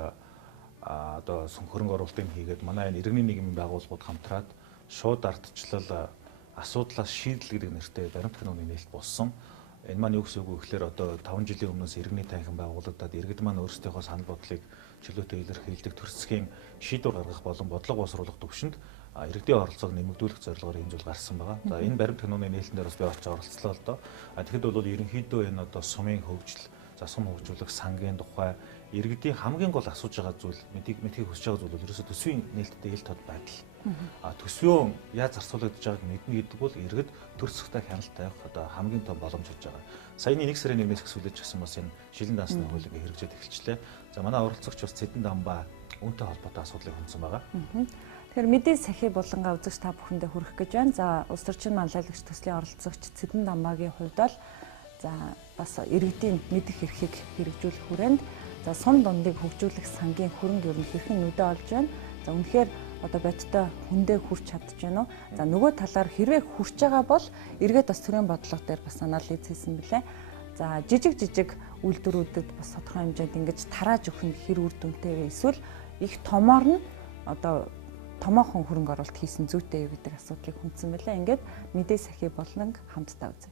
одоо хөрөнгө оруулалтыг хийгээд манай энэ иргэний нийгмийн байгууллагууд хамтраад шууд ардчлал асуудлаас шийдэл гэдэг нэртэй баримт каноны нээлт болсон. Энэ маань юу гэсэн үг вэ гэхээр одоо 5 жилийн өмнөөс иргэний танхим байгуулагдаад иргэд маань өөрсдийнхөө санал бодлыг чөлөөтэй илэрхийлдэг төр засгийн шийдвэр гаргах болон бодлого боловсруулах төвшөнд иргэдийн оролцоог нэмэгдүүлэх зорилгоор энэ зүйл гарсан байгаа. За энэ баримт каноны нээлтэн дээр бас би орж оролцлоо л доо. Тэгэхэд бол ерөнхийдөө энэ одоо сумын хөгжил, засам хөгжүүлэх сангийн тухай иргэдийн хамгийн гол асууж байгаа зүйл мэдхийг хүсэж байгаа зүйл бол ерөөсөө төсвийн нээлттэй ил тод байдал. Төсвөө яаж зарцуулагдаж байгааг мэднэ гэдэг бол иргэд төр засгтай хяналт тавих одоо хамгийн том боломж болж байгаа. Саяны 1 сарын 1-ээс эхлүүлж гисэн бас энэ шилэн дансны хуулийг хэрэгжиж эхэлчлээ. За манай оролцогч бас Цэдэн Дамбаа үүнтэй холбоотой асуудлыг хүндсэн байгаа. Тэгэхээр мэдээ сахи булангаа үзэж та бүхэндээ хүргэх гэж байна. За улс төрчин манлайлагч төслийн оролцогч Цэдэн Дамбаагийн хувьд бол за бас иргэдийн мэдэх эрхийг хэрэгжүүлэх хүрээнд за сум дундыг хөгжүүлэх сангийн хөрөнгө ер нь хэрхэн нүдэ олж байна. За үнэхээр одоо бодтой хүндээ хүрч чадж байна уу? За нөгөө талаар хэрвээ хүрч байгаа бол эргээд бас төрийн бодлого дээр бас анализ хийсэн билээ. За жижиг үйлдвэрүүдэд бас тодорхой хэмжээнд ингэж тарааж өгөх нь хэр үр дүнтэй вэ? Эсвэл их томоор нь одоо томоохон хөрөнгө оруулалт хийсэн зүйтэй юу гэдэг асуудлыг хүндсэн байлаа. Ингээд мэдээ сахи болон хамтдаа үзье.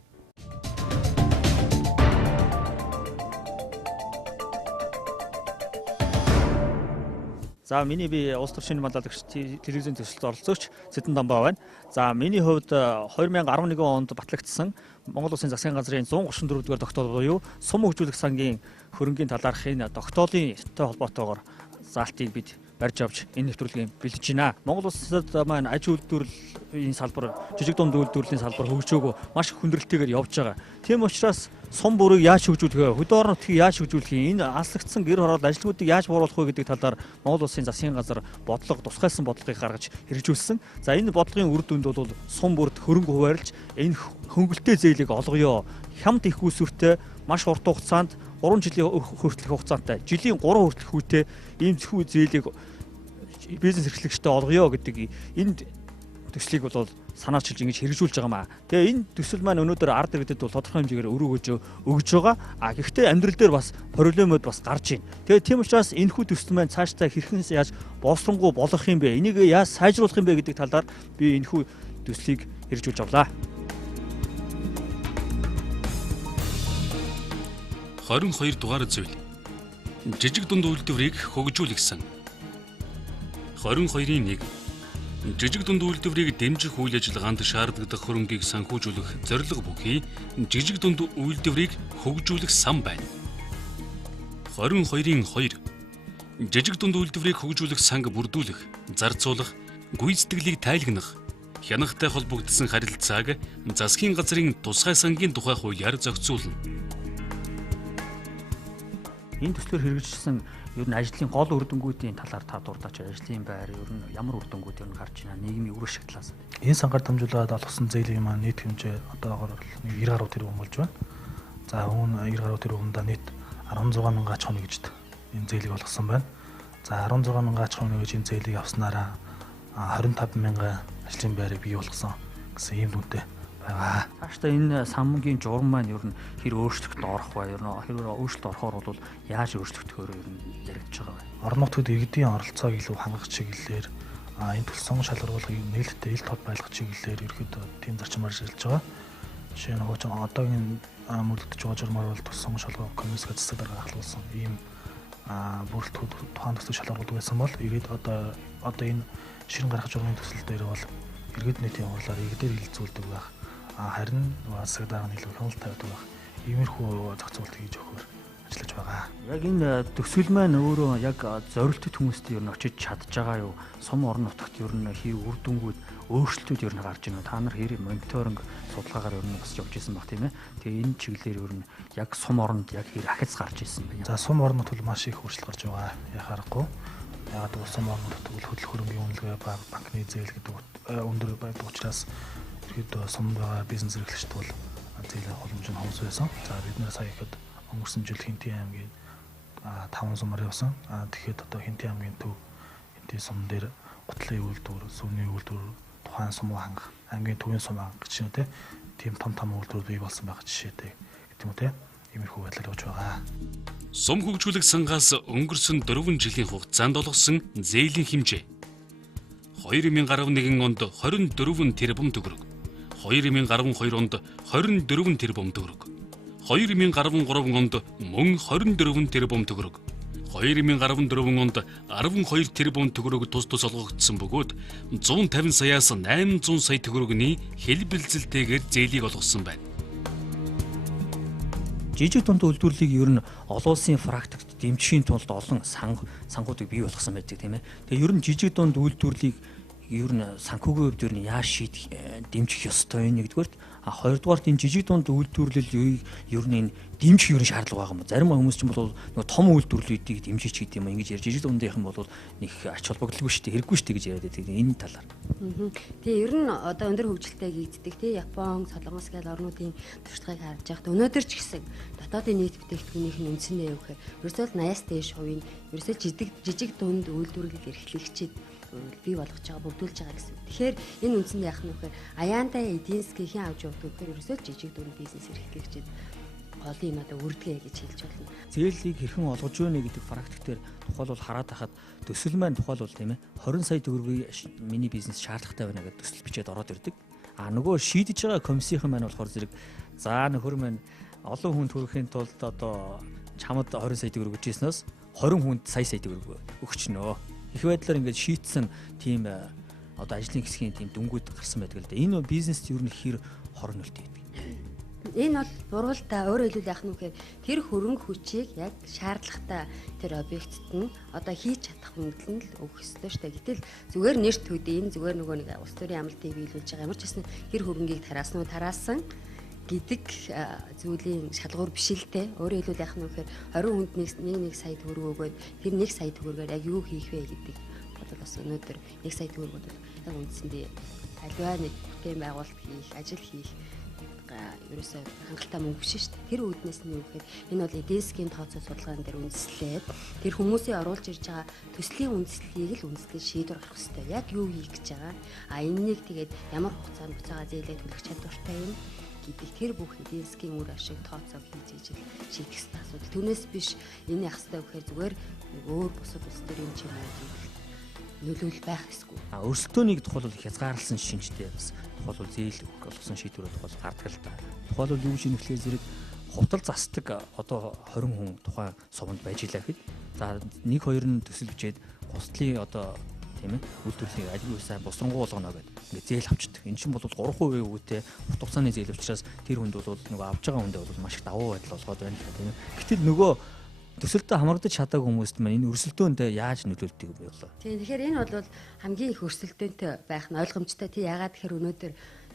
За миний би улс төрчийн манлайлагч телевизийн төсөлд оролцогч Цэдэн Дамбаа байна. За миний хувьд 2011 онд батлагдсан Монгол Улсын засгийн газрын 134-р тогтоол буюу сум хөгжүүлэх сангийн хөрөнгийн талаарх энэ тогтоолын холбоотойгоор заалтыг бид барьж авч энэ нэвтрүүлгийг бэлдэж байна. Монгол улсад маань аж үйлдвэрлэлийн салбар, жижиг дунд үйлдвэрлэлийн салбар хөгжөөгөө маш хүндрэлтэйгээр явж байгаа. Тийм учраас сум бүрийг яаж хөгжүүлэх вэ? Хөдөө орон нутгийг яаж хөгжүүлэх вэ? Энэ алслагдсан гэр хороолол ажилтнуудыг яаж бууруулах вэ гэдэг талаар Монгол улсын засгийн газар бодлого, тусгайлсан бодлогыг гаргаж хэрэгжүүлсэн. За энэ бодлогын үр дүнд бол сум бүрд хөрөнгө хуваарлж энэ хөнгөлтэй зээлийг олгоё. Хямд их үүсвэртэй маш урт хугацаанд 3 жилийн хүртэлх хугацаантай, жилийн 3 хүртэлх үетэй ийм зэхүү зээлийг бизнес эрхлэгчтэй олгоё гэдэг энэ төслийг бол санаачилж ингэж хэрэгжүүлж байгаа маа. Тэгээ энэ төсөл маань өнөөдөр ард иргэдэд бол тодорхой хэмжээгээр өрөөгөж өгж байгаа. Гэхдээ амьдрал дээр бас проблемууд бас гарч байна. Тэгээ тийм учраас энэхүү төсөл маань цаашдаа хэрхэн яаж боосронгуй болох юм бэ? Энийг яаж сайжруулах юм бэ гэдэг талаар би энэхүү төслийг хэрэгжүүлж авлаа. 22 дугаар зүйл. Жижиг дунд үйлдвэрийг хөгжүүлэх сан. 22-ийн 1. Жижиг дунд үйлдвэрийг дэмжих үйл ажиллагаанд шаардлагатай хөрөнгийг санхүүжүүлэх зорилго бүхий жижиг дунд үйлдвэрийг хөгжүүлэх сан байна. 22-ийн 2. Жижиг дунд үйлдвэрийг хөгжүүлэх санг бүрдүүлэх, зарцуулах, гүйцэтгэлийг тайлагнах, хянахтай холбогдсон харилцааг засгийн газрын тусгай сангийн тухай хуулиар зохицуулна. Энэ төслөөр хэрэгжүүлсэн ер нь ажлын гол үр дүнгуудын талаар та дурдаач ажлын байр ер нь ямар үр дүнгууд ер нь гарч байна нийгмийн үр ашиг талаас. Энэ сангаар дамжуулаад олгосон зээлийн маань нийт хэмжээ одоогоор 90 гаруй тэрбум болж байна. За өмнө 90 гаруй тэрбумда нийт 16 мянган ач холбогдолд энэ зээлийг олгосон байна. За 16 мянган ач холбогдолд энэ зээлийг авснараа 25 мянган ажлын байрыг бий болгосон гэсэн ийм дүнтэй байгаа. Цаашдаа энэ сангийн журам маань ер нь хэр өөрчлөлтөд орох вэ? Ер нь хэрвээ өөрчлөлт орохоор бол яаж өөрчлөгдөхөөр ер нь яригдж байгаа вэ? Орон нутгад иргэдийн оролцоог илүү хангах чиглэлээр энэ төлсөн шалгаруулгыг нээлттэй ил тод байлгах чиглэлээр ерөөдөө тийм зарчмаар ажиллаж байгаа. Жишээ нь хуучин одоогийн мөрөлдөж байгаа журмаар бол тус сонгон шалгуур комиссийн засаг дарга ахлуулсан ийм бүрэлдэхүүн тухайн төсөл шалгуулдаг байсан бол ирээд одоо энэ ширэн гарах журмын төсөл дээр бол иргэд нийтийн хурлаар иргэдээр хилцүүлдэг байх. Харин засаг дарганы илүү хяналт тавьдаг байх. Иймэрхүү зохицуулт хийж өгөхөөр ажиллаж байгаа. Яг энэ төсөл маань өөрөө яг зорилттой хүмүүст ер нь очиж чадж байгаа юу? Сум орон нутагт ер нь үр дүнгууд өөрчлөлтүүд ер нь гарч байна. Та нар хэрэг мониторинг судалгаагаар ер нь бас явж исэн баг тийм ээ. Тэгээ энэ чиглэлээр ер нь яг сум оронд яг хэрэг ахиц гарч исэн байна. За сум орнот бол маш их өөрчлөлт гарч байгаа. Яхаарахгүй. Яг бол сум орнот бол хөдөлгөөн хөрөнгөний үнэлгээ банкны зээл гэдэг өндөр байдаг учраас ерөөдөө сум байгаа бизнес эрхлэгчд бол зээлийн боломж нь хомс байсан. За бид нэр сая ихэд өнгөрсөн жил Хинтээ аймгийн 5 сумаар явсан. Тэгэхэд одоо Хинтээ аймгийн төв Хинтээ сум дээр гутлын үйлдвэр, сүмний үйлдвэр, тухайн сум хангах, аймгийн төвийн сум хангах гэж нэ тийм том үйлдвэрүүд бий болсон байгаа жишээтэй гэдэг юм те. Иймэрхүү байдлаар явж байгаа. Сум хөгжүүлэх сангаас өнгөрсөн 4 жилийн хугацаанд олгосон зээлийн хэмжээ 2011 онд 24 тэрбум төгрөг, 2012 онд 24 тэрбум төгрөг, 2013 онд мөн 24 тэрбум төгрөг, 2014 онд 12 тэрбум төгрөг тус олгогдсон бөгөөд 150 саяас 800 сая төгрөгийн хэл бэлзэлтэйгээр зээлийг олгосон байна. Жижиг дунд үйлдвэрлэлийг ер нь олон улсын практикт дэмжихийн тулд олон сангуудыг бий болгосон байдаг тийм ээ. Тэгээ ер нь жижиг дунд үйлдвэрлэлийг ер нь санхүүгийн хувьд ер нь яаж дэмжих ёстой вэ нэгдүгээрт, хоёрдугаарт энэ жижиг дунд үйлдвэрлэл ер нь дэмжих ер нь шаардлага байгаа юм. Зарим хүмүүс ч бол нэг том үйлдвэрлэлүүдийг дэмжиж гэдэг юм ингэж ярьж жижиг дундынхан бол нэг ач холбогдолгүй шүү дээ, хэрэггүй шүү дээ гэж яриад байдаг. Энэ талаар. Тэгээ ер нь одоо өндөр хөгжилтэй гэгддэг тий Япон, Солонгос гээд орнуудын туршлагыг харж байхад өнөөдөр ч гэсэн дотоодын нийт бүтээгдэхүүнийх нь үндсэндээ юу гэхээр ерөөсөө 80-аас дээш хувийн ерөөсөө жижиг дунд үйлдвэрлэл эрхлэгчид бий болгож байгаа, бүрдүүлж байгаа гэсэн. Тэгэхээр энэ үндсэнд яах нь вэ гэхээр аяантай эдийн засгийн авч явдаг гэхээр ерөөсөө жижиг дунд бизнес эрхлэгчид голын юм одоо үрдгээ гэж хэлж болно. Зээлийг хэрхэн олгож өгнө гэдэг практиктээр тухайлбал хараад хахад төсөл маань тухайлбал тийм ээ 20 сая төгрөгийн миний бизнес шаардлагатай байна гэдэг төсөл бичээд ороод ирдэг. Нөгөө шийдэж байгаа комиссийнхан маань болохоор зэрэг за нөхөр маань олон хүнд хүрэхийн тулд одоо чамд 20 сая төгрөг өгчээснээс 20 хүнд сая төгрөг өгчнөө. Их байдлаар ингээд шийдсэн тийм одоо ажлын хэсгийн тийм дүнгууд гарсан байдаг л да. Энэ бизнест ер нь хэр хор нөлтөө байдаг. Энэ бол бургалтай өөрөөр хэлбэл яах нь вэ гэхээр тэр хөрөнгө хүчийг яг шаардлагатай тэр объектт нь одоо хийж чадах мөнгөнд л өгөх ёстой шүү дээ. Гэтэл зүгээр нэр төдий энэ зүгээр нөгөө нэг улс төрийн амлалтыг биелүүлж байгаа ямар ч гэсэн тэр хөрөнгийг тараасан гэдэг зүйлийн шалгуур биш л дээ. Өөрөөр хэлбэл яах нь вэ гэхээр 20 хүнд 1 сая төгрөг өгөөд тэр 1 сая төгрөгөөр яг юу хийх вэ гэдэг бодол бас өнөөдөр 1 сая төгрөг бол яг үндсэндээ аливаа нэг бүтээн байгуулалт хийх, ажил хийх ерөөсөө хангалттай мөнгө биш шүү дээ. Тэр үүднээс нь юу гэхээр энэ бол эдийн засгийн тооцоо судалгаан дээр үндэслээд тэр хүмүүсийн оруулж ирж байгаа төслийн үндэслэлийг л үндэслэж шийдвэр гаргах хэрэгтэй. Яг юу хийх гэж байгаа. Энэнийг тэгээд ямар хугацаанд буцаага зээлээ төлөх чадвартай юм гэдэг тэр бүх эдийн засгийн үр ашиг тооцоог хийж шийдэх хэрэгтэй асуудал. Түүнээс биш энэ яах хэрэгтэй гэхээр зүгээр өөр бусад улс төрийн юм нөлөөлөл байх эсгүй. Өрсөлдөөнийг тухайлбал хязгаарласан шинжтэй бас тухайлбал зээл олгосон шийдвэрүүд тухайлбал гардаг л та. Тухайлбал юу шинэхлээр зэрэг хутал засдаг одоо 20 хүн тухайн суманд байж илаа гэхэд за 1-2 нь төсөл бичээд хостлын одоо тийм ээ үйлдвэрлэлийн ажил үйлсээ босронгуй болгоно гэдэг ингээд зээл авчдаг. Энэ чинь бол 3% өвөтэй урт хугацааны зээл учраас тэр хүнд бол нөгөө авж байгаа хүндээ бол маш их давуу байдал олгоод байна гэх тийм ээ. Гэтэл нөгөө төсөлтөд хамрагдаж чадаагүй хүмүүст маань энэ өрсөлдөөнд яаж нөлөөлдөг юм бэ болоо? Тийм тэгэхээр энэ бол хамгийн их өрсөлдөөнтэй байх нь ойлгомжтой. Тий ягаад тэгэхээр өнөөдөр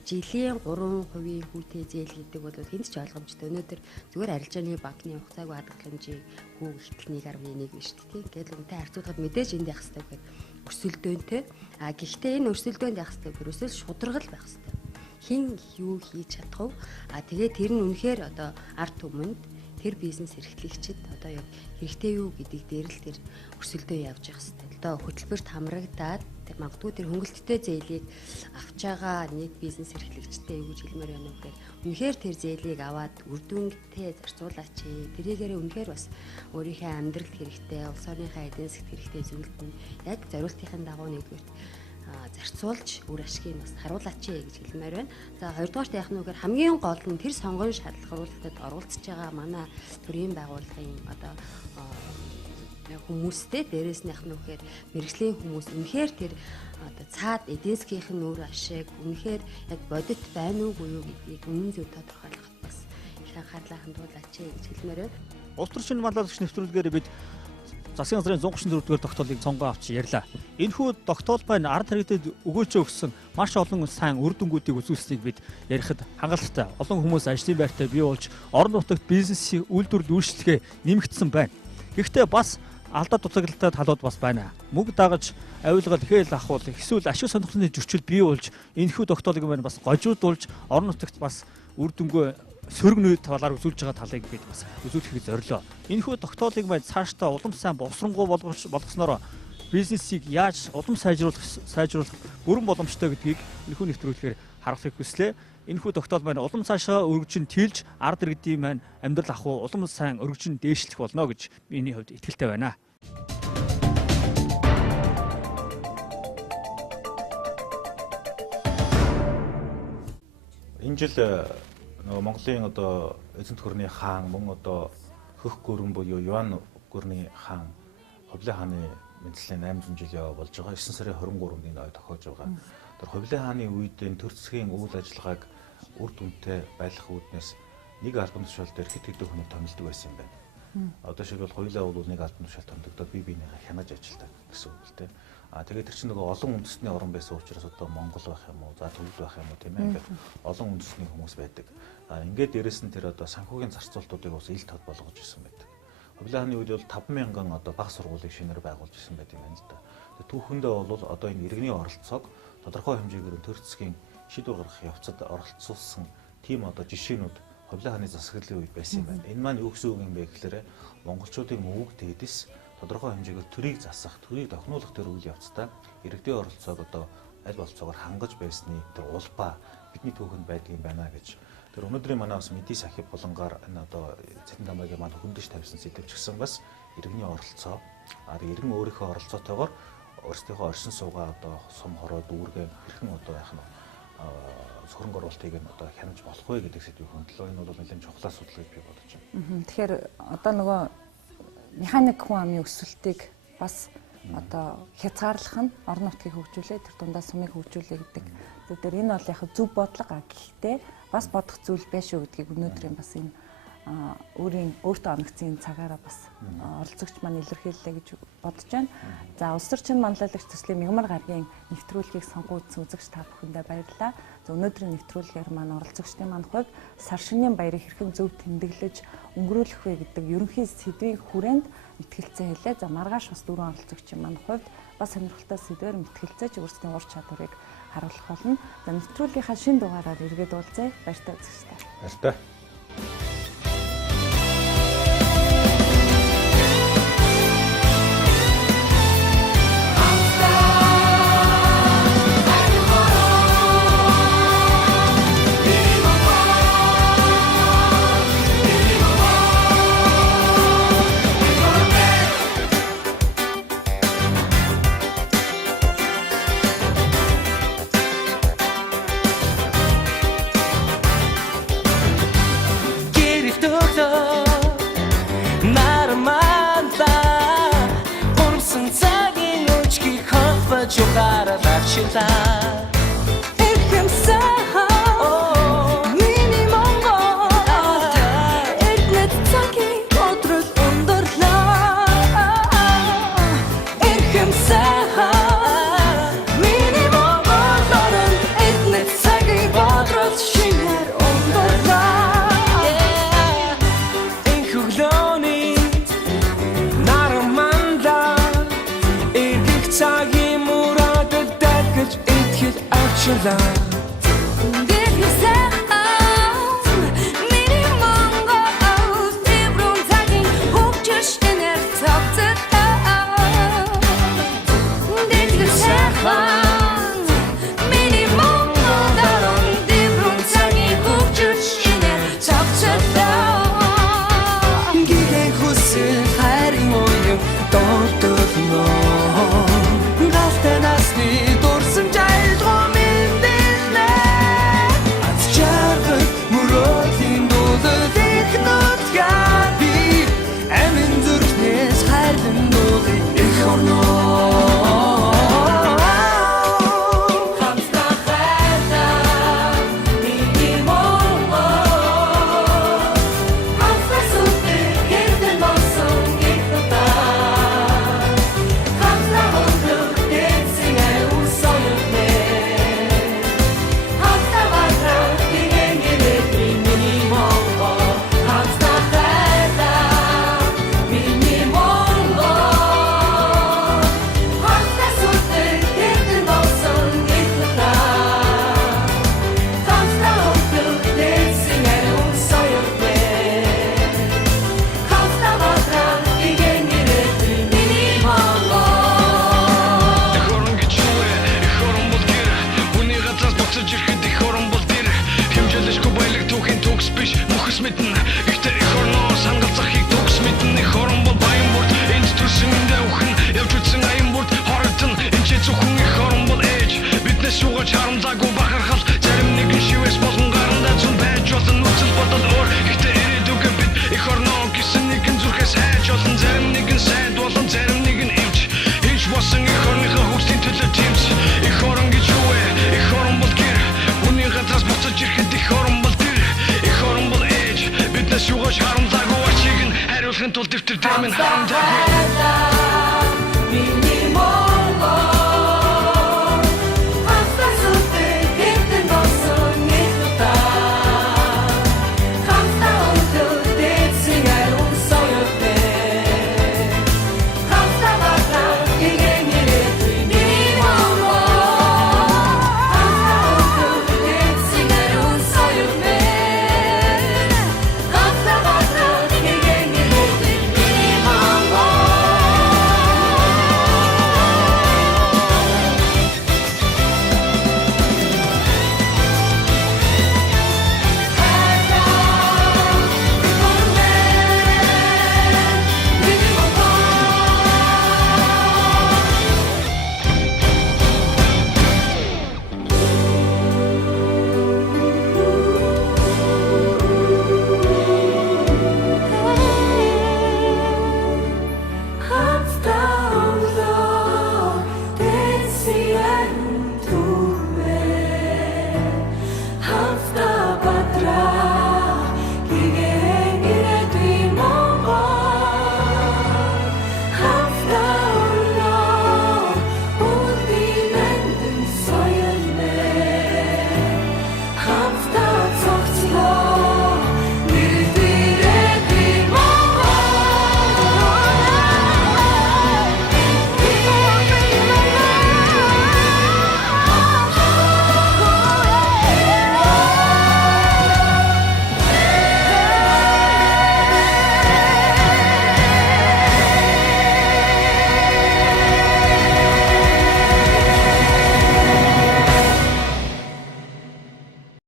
жилийн 3% хүүтэй зээл гэдэг бол хэнд ч ойлгомжтой. Өнөөдөр зүгээр арилжааны банкны хугацаагүй хадгаламжийг гүг ихтгэл 1.1 биш тий. Гэтэл үнэтэй харьцуулахад мэдээж энд явах хэрэгтэй гэхээр өрсөлдөөнтэй. Гэхдээ энэ өрсөлдөөнд явах хэрэгтэй гэхээр өсөл шударгал байх хэрэгтэй. Хин юу хийж чадах вэ? Тэгээд тэр нь үнэхээр одоо ард түмэнд тэр бизнес эрхлэгчид одоо яг хэрэгтэй юу гэдэг дээр л тэр өрсөлдөө явж явах хэрэгтэй. Одоо хөтөлбөрт хамрагдаад тэр магадгүй тэр хөнгөлөлттэй зээлийг авч байгаа нэг бизнес эрхлэгчтэй юу гэж хэлмээр байна вэ гэхээр үнэхээр тэр зээлийг аваад үр дүнтэй зарцуулаач. Тэрийгээр үнэхээр бас өөрийнхөө амьдралд хэрэгтэй, улс орныхаа эдийн засгт хэрэгтэй зүйлд нь яг зориултын дагуу нэгдүгээр зарцуулж үр ашгийг бас харуулаач гэж хэлмээр байна. За хоёрдугаарт яах нь вэ гэхээр хамгийн гол нь тэр сонгуульд шалгалт оролцож байгаа манай төрийн байгууллагын одоо хүмүүстэй дээрээс нь яах нь вэ гэхээр мэрэгжлийн хүмүүс үнэхээр тэр одоо цаад эдийн засгийн үр ашиг үнэхээр яг бодит байна уугүй юу гэдгийг үнэн зөв тодорхойлоход бас их анхаарлаа хандуулаач гэж хэлмээр байна. Улс төрийн манлайлагч нэвтрүүлгээр бид засгийн газрын 134-р тогтоолыг сонгоо авч ярьлаа. Энэхүү тогтоол байна ард иргэдэд өгөөж өгсөн маш олон сайн үр дүнгуудыг үзүүлсэнийг бид ярихад хангалттай. Олон хүмүүс ажлын байртаа бий болж орон нутагт бизнесийн үйлдвэрлэл үйлчлэгээ нэмэгдсэн байна. Гэхдээ бас алдаа дутагдaltaй талууд бас байна. Мөнгө дагаж авилгал хээл ахуул эсвэл ашиг сонирхлын зөрчил бий болж энэхүү тогтоолыг маань бас гожуудуулж орон нутагт бас үр дүнгүй сөрөг нүүд талаар үзүүлж байгаа талыг бид бас үзүүлэхийг зорилоо. Энэхүү тогтоолыг маань цаашдаа улам сайн боловсронгуй болгосноор бизнесийг яаж улам сайжруулах бүрэн боломжтой гэдгийг энэхүү нэвтрүүлгээр харуулахыг хүслээ. Энэхүү тогтоол маань улам цаашаа өргөжин тэлж ард иргэдийн маань амьдрал ахуй улам сайн өргөжин дээшлэх болно гэж миний хувьд итгэлтэй байна. Энэ жил нөгөө Монголын одоо эзэнт гүрний хаан мөн одоо хөх гүрэн буюу Юан гүрний хаан Хувлын хааны мэдрэлийн 800 жил болж байгаа. 9 сарын 23-нд энэ ой тохиож байгаа. Тэр Хувлын хааны үед энэ төр засгийн үйл ажиллагааг үр дүнтэй байлгах үүднээс нэг албан тушаал дээр хэд хэдэн хүн томилдог байсан юм байна. Одоо шиг бол хоёулаа бол нэг албан тушаал томилдогдоод бие биенийхээ хянаж ажилладаг гэсэн үг л дээ. Тэгээд тэр чинь нөгөө олон үндэсний орн байсан учраас одоо Монгол байх юм уу, за Төвд байх юм уу тийм ээ. Ингээд олон үндэсний хүмүүс байдаг. Ингээд дээрэс нь тэр одоо санхүүгийн зарцуултуудыг бас ил тод болгож ирсэн байдаг. Хувлын хааны үед бол 50000 одоо баг сургуулийг шинээр байгуулж ирсэн байт юм байна л да. Түүхэндээ бол одоо энэ иргэний оролцоог тодорхой хэмжээгээр төр засгийн шийдвэр гаргах явцад оролцуулсан тийм одоо жишээнүүд Хувлын хааны засаглалын үед байсан юм байна. Энэ маань юу гэсэн үг юм бэ гэхээр монголчуудын өвөг дээдэс тодорхой хэмжээгээр төрийг засах, төрийг тохируулах тэр үйл явцдаа иргэдийн оролцоог одоо аль болцоогоор хангаж байсны тэр улбаа бидний түүхэнд байдаг юм байна гэж. Тэр өнөөдрийн манай бас мэдээ сахип болонгаар энэ одоо Цэдэн дамбайгийн маань хөндөж тавьсан сэдвч гэсэн бас иргэний оролцоо, иргэн өөрийнхөө оролцоотойгоор өөрсдийнхөө оршин суугаа одоо сум хороо дүүргээ хэрхэн одоо яах нь сөрөнгө оруулалтыг нь одоо хянаж болох вэ гэдэг сэдвийг хөндлөө. Энэ бол нэлээд чухал асуудал гэж би бодож байна. Тэгэхээр одоо нөгөө механик хүн амын өсөлтийг бас одоо хязгаарлах нь орон нутгийг хөгжүүлээ, тэр дундаа сумыг хөгжүүлээ гэдэг. Тэгэхээр энэ бол яг зөв бодлого гэхдээ бас бодох зүйл байш шүү гэдгийг өнөөдрийн бас энэ өөртөө оногцын цагаараа бас оролцогч маань илэрхийллээ гэж бодож байна. За улс төрчин манлайлагч төслийн мягмар гарагийн нэвтрүүлгийг сонгоодсон үзэгч та бүхэндээ баярлалаа. За өнөөдрийн нэвтрүүлгээр маань оролцогчдын маань хувьд сар шинийн баярыг хэрхэн зөв тэмдэглэж өнгөрүүлэх вэ гэдэг ерөнхий сэдвийн хүрээнд мэтгэлцээ хэлээ. За маргааш бас дөрвөн оролцогчийн маань хувьд бас сонирхолтой сэдвээр мэтгэлцээж өөрсдийн ур чадварыг харуулах болно. За нэвтрүүлгийнхаа шинэ дугаараар эргээд уулзъя. Баяртай үзэгчдээ. Баяртай. Цагийн мурад дахиж итгэл авчлаа.